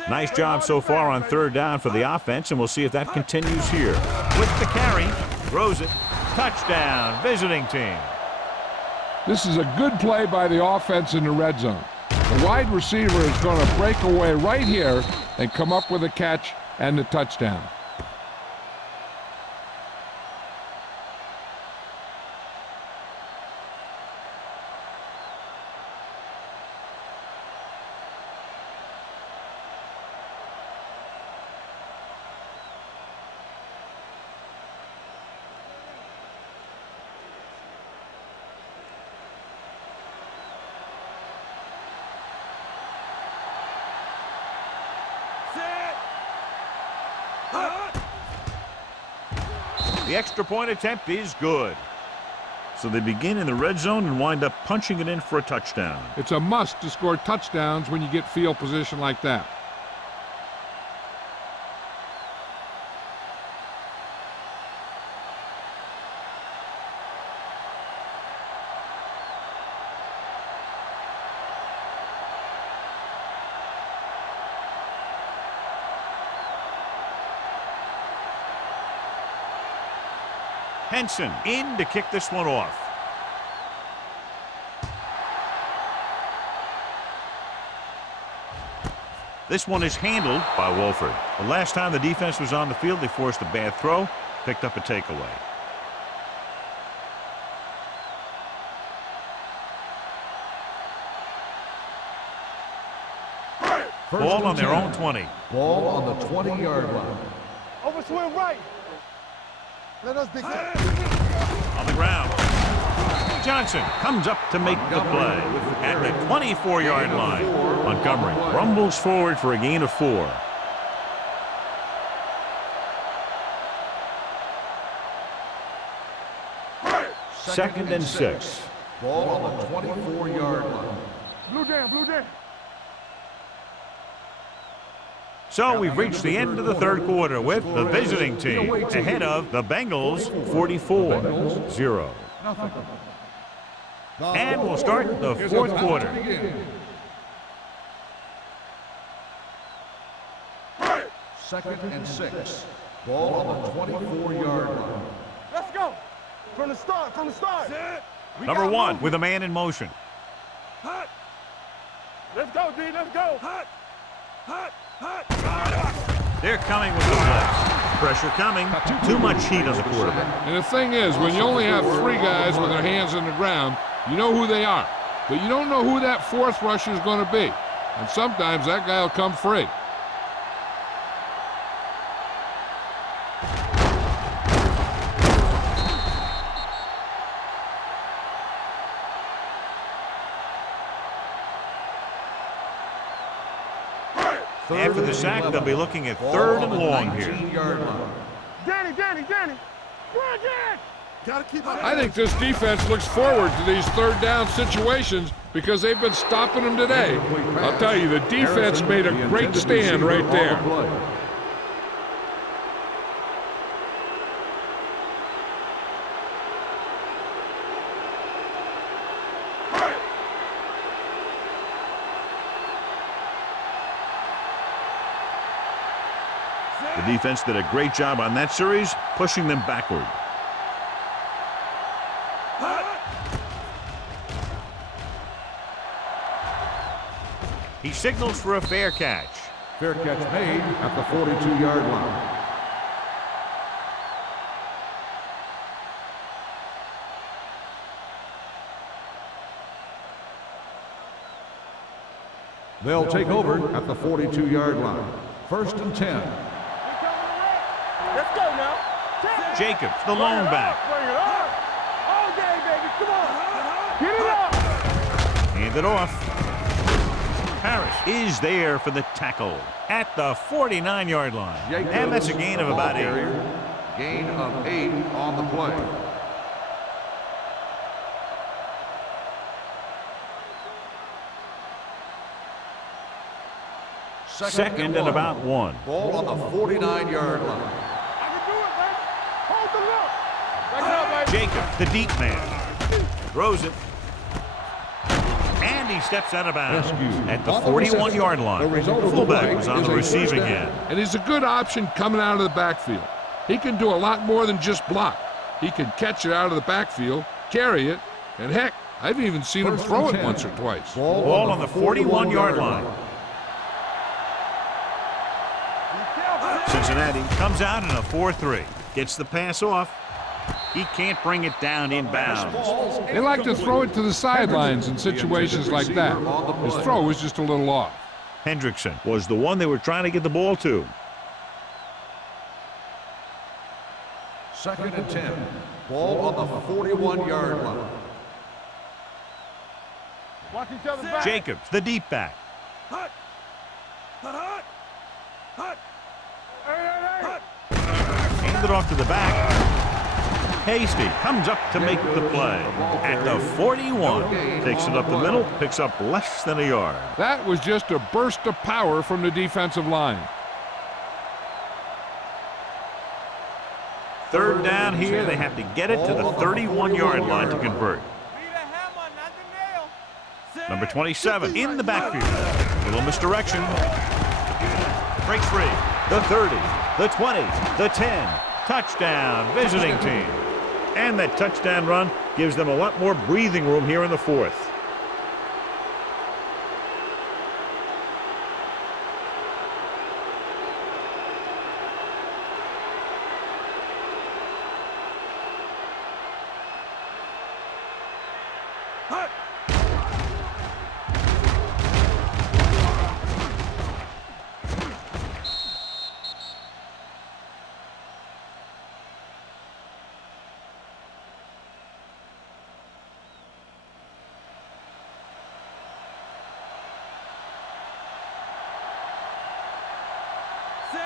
Nice job so far on 3rd down for the offense, and we'll see if that continues here. With the carry, throws it. Touchdown, visiting team. This is a good play by the offense in the red zone. The wide receiver is going to break away right here and come up with a catch and the touchdown. The extra point attempt is good. So they begin in the red zone and wind up punching it in for a touchdown. It's a must to score touchdowns when you get field position like that. Henson in to kick this one off. This one is handled by Wolford. The last time the defense was on the field, they forced a bad throw, picked up a takeaway. Ball on their own 20. Ball on the 20-yard line. Over swing right. Let us dictate. On the ground. Johnson comes up to make the play at the 24-yard line. Montgomery rumbles forward for a gain of 4. Second and 6. Ball on the 24-yard line. Blue jam, blue jam. So we've reached the end of the third quarter with the visiting team ahead of the Bengals 44-0. Nothing. And we'll start the fourth quarter. Second and 6. Ball on the 24-yard line. Let's go. From the start, from the start. Number 1 with a man in motion. Let's go, D, let's go. They're coming with the blitz. Pressure coming. Too much heat on the quarterback. And the thing is, when you only have 3 guys with their hands on the ground, you know who they are. But you don't know who that 4th rusher is going to be. And sometimes that guy will come free. After the sack, they'll be looking at 3rd and long here. Danny. Bridget! Gotta keep up. I think this defense looks forward to these 3rd down situations because they've been stopping them today. I'll tell you, the defense made a great stand right there. The defense did a great job on that series, pushing them backward. He signals for a fair catch. Fair catch made at the 42-yard line. They'll take over at the 42-yard line. 1st and 10. Let's go now. Jacobs, the lone back. Bring it up. All day, baby. Come on. Get it up. Hand it off. Harris is there for the tackle at the 49-yard line. And that's a gain of about 8. Gain of 8 on the play. Second and about 1. Ball on the 49-yard line. I can do it, baby. Hold the look. Back it up, baby. Jacobs, the deep man, throws it. And he steps out of bounds at the 41-yard line. The fullback was on the receiving end. And he's a good option coming out of the backfield. He can do a lot more than just block. He can catch it out of the backfield, carry it, and heck, I've even seen him throw it once or twice. Ball on the 41-yard line. Cincinnati comes out in a 4-3. Gets the pass off. He can't bring it down inbounds. They like to throw it to the sidelines in situations like that. His throw was just a little off. Hendrickson was the one they were trying to get the ball to. 2nd and 10. Ball on the 41-yard line. Watch each other back. Jacobs, the deep back. Handed off to the back. Hasty comes up to make the play at the 41. Takes it up the middle, picks up less than a yard. That was just a burst of power from the defensive line. 3rd down here. They have to get it to the 31-yard line to convert. Number 27 in the backfield. Little misdirection. Breaks free. The 30, the 20, the 10. Touchdown, visiting team. And that touchdown run gives them a lot more breathing room here in the 4th.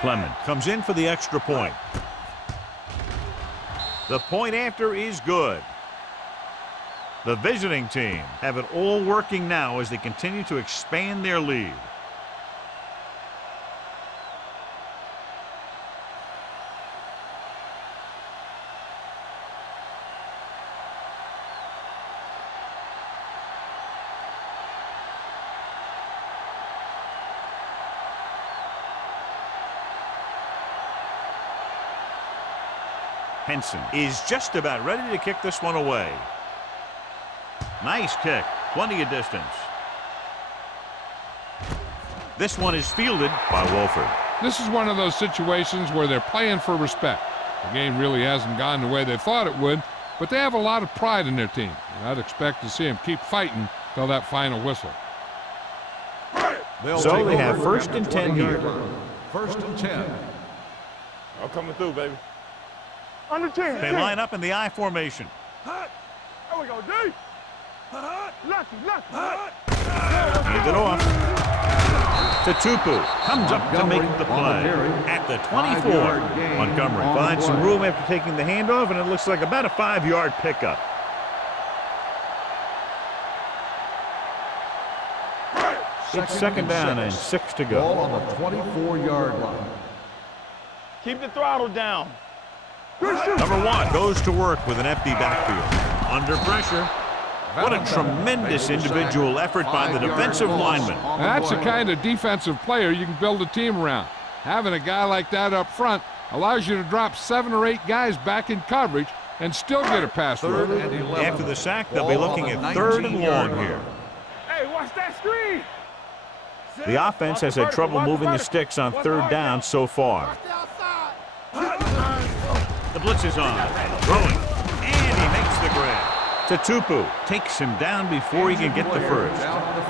Clement comes in for the extra point. The point after is good. The visiting team have it all working now as they continue to expand their lead. Henson is just about ready to kick this one away. Nice kick, plenty of distance. This one is fielded by Wolford. This is one of those situations where they're playing for respect. The game really hasn't gone the way they thought it would, but they have a lot of pride in their team. And I'd expect to see them keep fighting till that final whistle. So they have 1st and 10 here. 1st and 10. I'm coming through, baby. Under 10. They line up in the I formation. There we go, D. Lucky. Hands it off. To Tupu. Comes up to make the play. At the 24, Montgomery finds some room after taking the handoff, and it looks like about a 5-yard pickup. It's 2nd down and 6 to Ball go. on the 24-yard line. Keep the throttle down. Number 1 goes to work with an empty backfield. Under pressure. What a tremendous individual effort by the defensive lineman. That's the kind of defensive player you can build a team around. Having a guy like that up front allows you to drop 7 or 8 guys back in coverage and still get a pass rush. After the sack, they'll be looking at 3rd and long here. Hey, watch that screen. The offense has had trouble moving the sticks on 3rd down so far. The blitz is on, throwing, and he makes the grab. Tupu takes him down before he can get the first.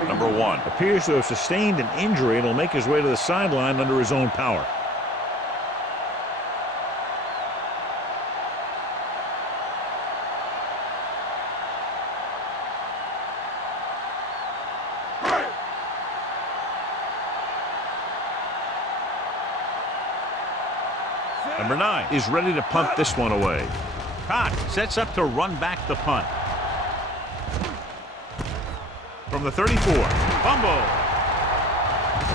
Number 1 appears to have sustained an injury and will make his way to the sideline under his own power. Number 9 is ready to punt this one away. Cox sets up to run back the punt. From the 34, fumble.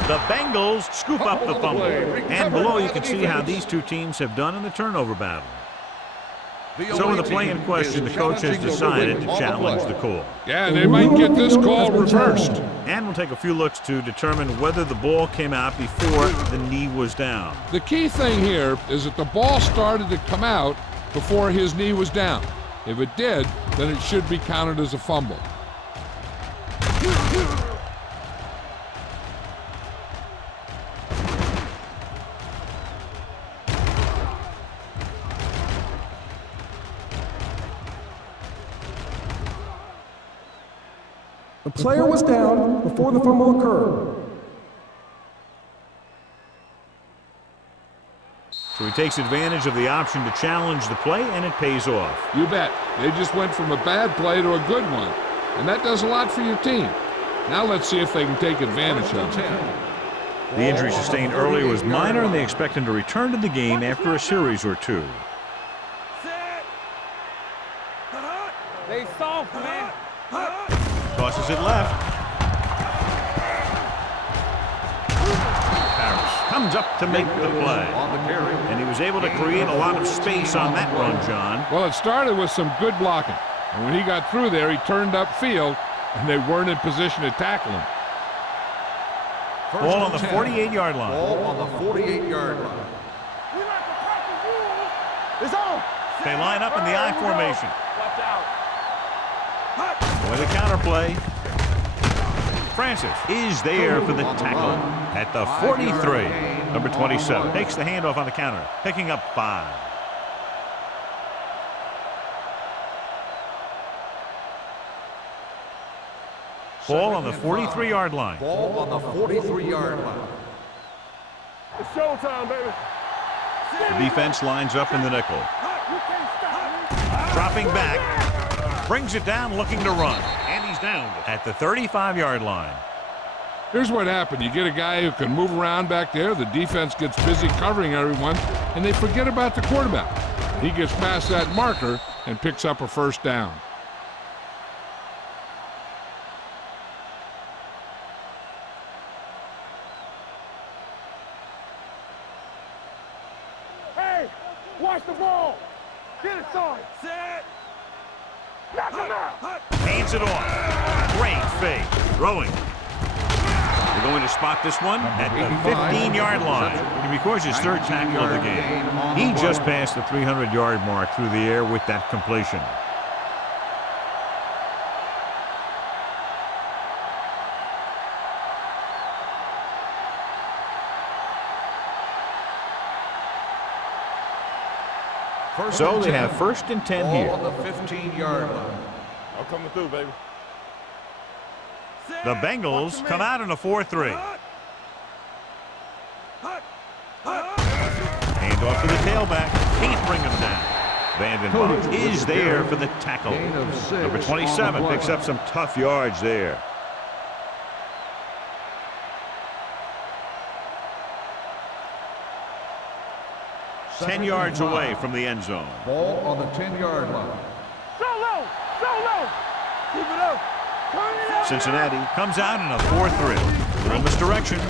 The Bengals scoop up the fumble. And below you can see how these two teams have done in the turnover battle. So with the play in question, the coach has decided to challenge the call. Yeah, they might get this call reversed. And we'll take a few looks to determine whether the ball came out before the knee was down. The key thing here is that the ball started to come out before his knee was down. If it did, then it should be counted as a fumble. The player was down before the fumble occurred. So he takes advantage of the option to challenge the play, and it pays off. You bet. They just went from a bad play to a good one. And that does a lot for your team. Now let's see if they can take advantage of it. The injury sustained earlier was minor, and they expect him to return to the game after a series or 2. They soft, man. Tosses it left. Harris comes up to make the play. And he was able to create a lot of space on that run, John. Well, it started with some good blocking. And when he got through there, he turned upfield, and they weren't in position to tackle him. Ball on the 48-yard line. Ball on the 48-yard line. It's on. They line up in the I formation. Watch out. With a counter play. Francis is there for the tackle at the 43. Number 27 takes the handoff on the counter, picking up 5. Ball on the 43-yard line. Ball on the 43-yard line. It's showtime, baby. The defense lines up in the nickel. Dropping back. Brings it down, looking to run. And he's down at the 35-yard line. Here's what happened. You get a guy who can move around back there. The defense gets busy covering everyone, and they forget about the quarterback. He gets past that marker and picks up a 1st down. Watch the ball. Get it started. Set. Knock him out. Hands it off. Great fake. Throwing. They're going to spot this one at the 15-yard line. He records his third tackle of the game. He just passed the 300-yard mark through the air with that completion. So they have 1st and 10 here. On the 15-yard line. I'm coming through, baby. The Bengals come out in a 4-3. Hand off to the tailback. Can't bring him down. Vandenbach is there for the tackle. Number 27 picks up some tough yards there. Ten yards away from the end zone. Ball on the 10-yard line. Solo. Solo. Keep it up. Turn it up. Cincinnati comes out in a 4-3. Little misdirection.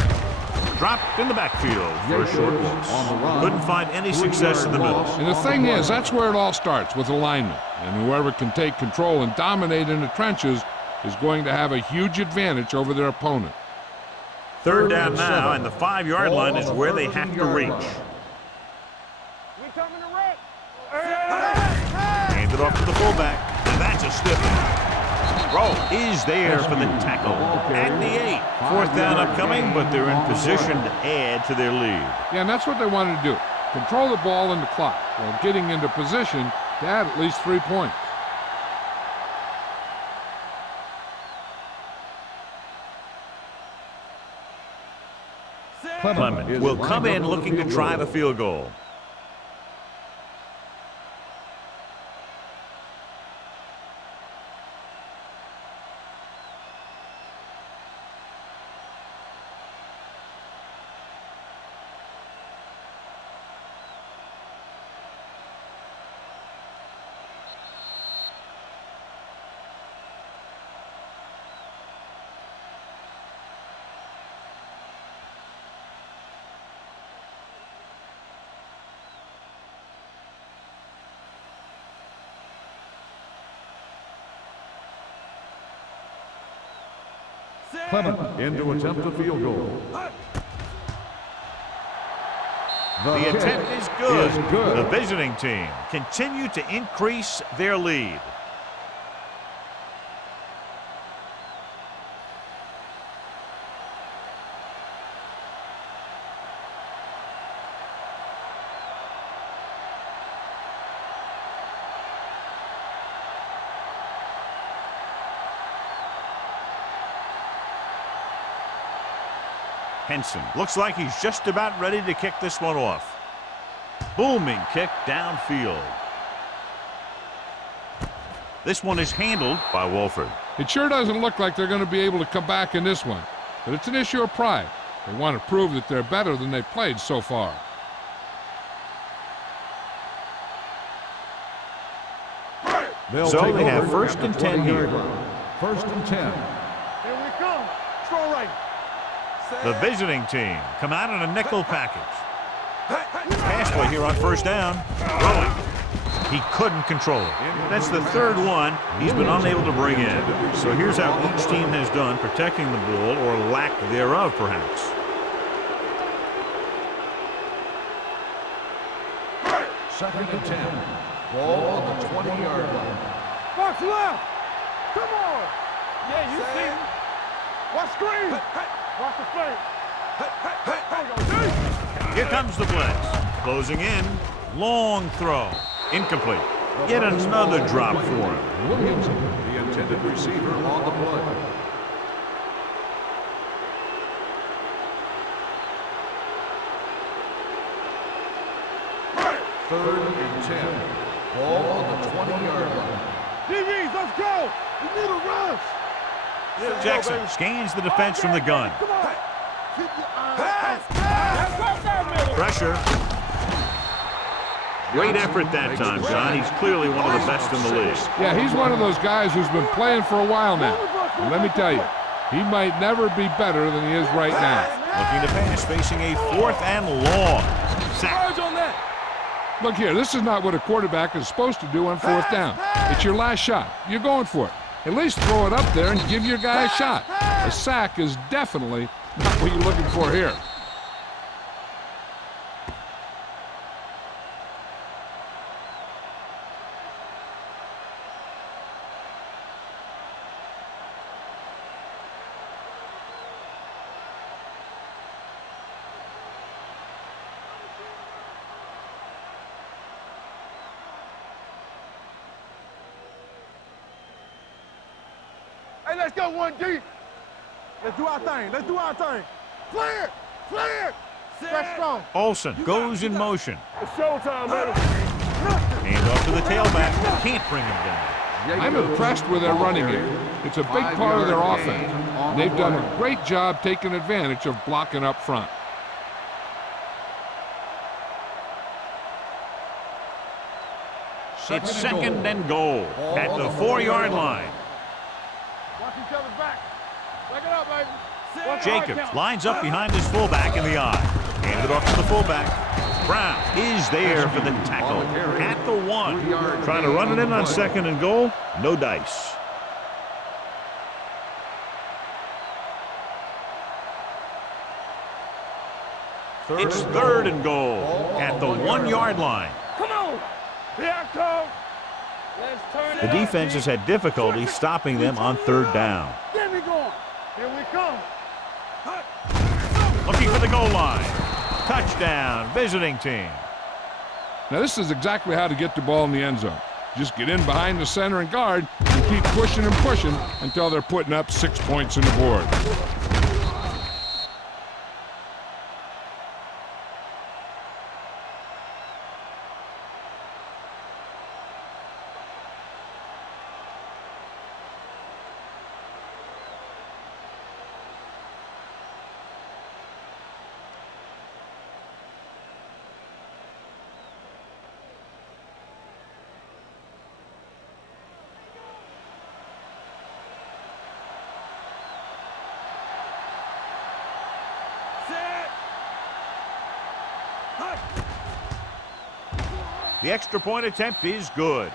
Dropped in the backfield for a short loss. Couldn't find any success in the middle. And the thing is, that's where it all starts, with alignment. And whoever can take control and dominate in the trenches is going to have a huge advantage over their opponent. 3rd down now, and the 5-yard line is where they have to reach. We coming to wreck. Hand it off to the fullback, and that's a stiff one. Rowe is there for the tackle at the 8. 4th down upcoming, but they're in position to add to their lead. Yeah, and that's what they wanted to do. Control the ball and the clock while getting into position to add at least 3 points. Clement will come in looking to drive a field goal. Clement in to attempt a field goal. The attempt is good. The visiting team continue to increase their lead. Henson looks like he's just about ready to kick this one off. Booming kick downfield. This one is handled by Wolford. It sure doesn't look like they're going to be able to come back in this one, but it's an issue of pride. They want to prove that they're better than they've played so far. So they have 1st and 10 here. 1st and 10. Here we come. Throw right. The visiting team come out in a nickel package. Pass play here on 1st down. Throwing. He couldn't control it. That's the 3rd one he's been unable to bring in. So here's how each team has done protecting the ball, or lack thereof, perhaps. Second and 10. Ball on the 20-yard line. Box left. Come on. Yeah, you see him. Watch screen. Watch the fake. Here comes the blitz. Closing in. Long throw. Incomplete. Yet another drop for him. Williamson, the intended receiver on the play. Third and 10. Ball on the 20-yard line. DBs, let's go. We need a rush. Jackson scans the defense from the gun. Come on. Keep your eyes. Pressure. Great effort that time, John. He's clearly one of the best in the league. Yeah, he's one of those guys who's been playing for a while now. And let me tell you, he might never be better than he is right now. Looking to pass, facing a 4th and long. Sack. Look here, this is not what a quarterback is supposed to do on fourth down. It's your last shot. You're going for it. At least throw it up there and give your guy a shot. A sack is definitely not what you're looking for here. Hey, let's go one deep. Let's do our thing. Let's do our thing. Clear! Clear! Stretch strong. Olsen goes in motion. It's showtime, baby. Hand off to the tailback. Can't bring him down. I'm impressed with their running game. It's a big part of their offense. They've done a great job taking advantage of blocking up front. It's second and goal at the 4-yard line. Watch each other's back. Back it up, baby. Watch the hard Jacobs count. lines up behind his fullback in the eye. Hands it off to the fullback. Brown is there for the tackle at the 1. Trying to run it in on second and goal. No dice. It's third and goal at the 1-yard line. Come on. Here I come. Let's turn The it defense has had difficulty stopping them on third down. Get me going. Here we come. Looking for the goal line. Touchdown, visiting team. Now this is exactly how to get the ball in the end zone. Just get in behind the center and guard and keep pushing and pushing until they're putting up 6 points on the board. The extra point attempt is good.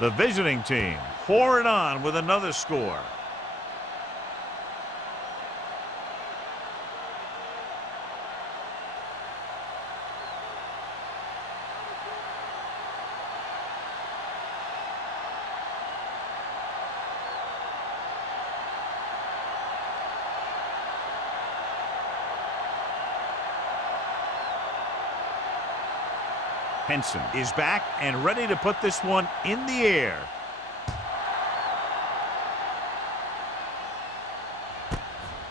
The visiting team pour it on with another score. Henson is back and ready to put this one in the air.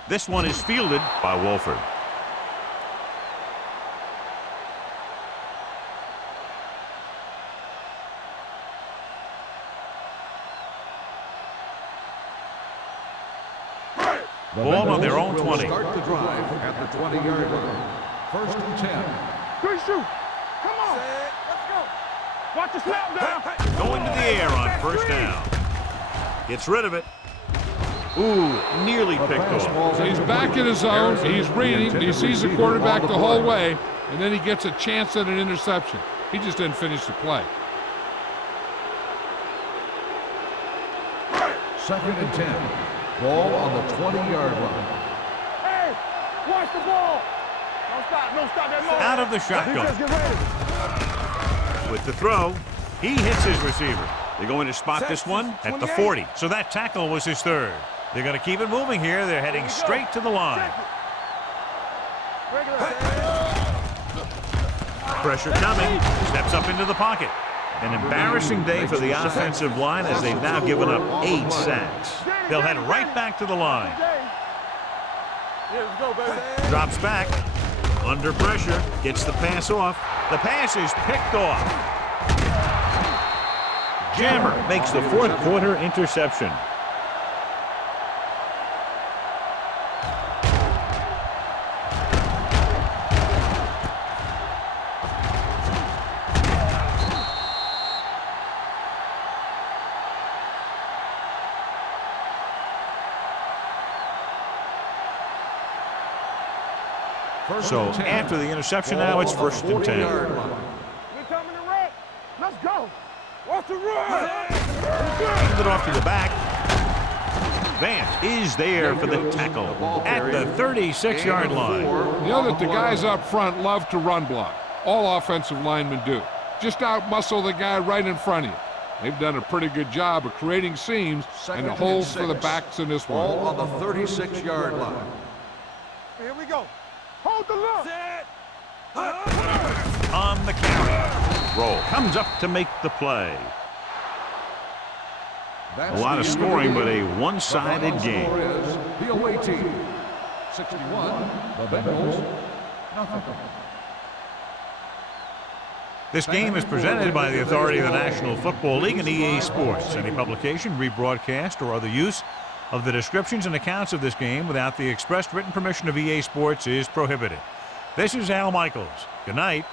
This one is fielded by Wolford. Ball on their own 20. Start the drive at the 20-yard line. First and 10. Good shoot. Come on. Let's go. Watch the snap down. Going to the air on first down. Gets rid of it. Ooh, nearly picked off. So he's back in his zone. He's reading. He sees the quarterback the whole way, and then he gets a chance at an interception. He just didn't finish the play. Second and 10. Ball on the 20-yard line. Hey, watch the ball. Don't stop. Don't stop that ball. Out of the Defense, shotgun. get ready. With the throw, he hits his receiver. They're going to spot this one at the 40. So that tackle was his third. They're going to keep it moving here. They're heading straight to the line. Pressure coming. Steps up into the pocket. An embarrassing day for the offensive line as they've now given up 8 sacks. They'll head right back to the line. Yeah, let's go, baby. Drops back. Under pressure. Gets the pass off. The pass is picked off. Jammer makes the fourth quarter interception. So after the interception now, it's 1st and 10. We're coming to red. Let's go. Watch the run. Hand it off to the back. Vance is there for the tackle at the 36-yard line. You know that the guys up front love to run block. All offensive linemen do. Just out-muscle the guy right in front of you. They've done a pretty good job of creating seams and the holes for the backs in this one. Ball on the 36-yard line. Here we go. Hold the look. On the carry. Roll comes up to make the play. A lot of scoring, but a one-sided game. The away team, 61, the Bengals, nothing. This game is presented by the authority of the National Football League and EA Sports. Any publication, rebroadcast, or other use of the descriptions and accounts of this game without the expressed written permission of EA Sports is prohibited. This is Al Michaels. Good night.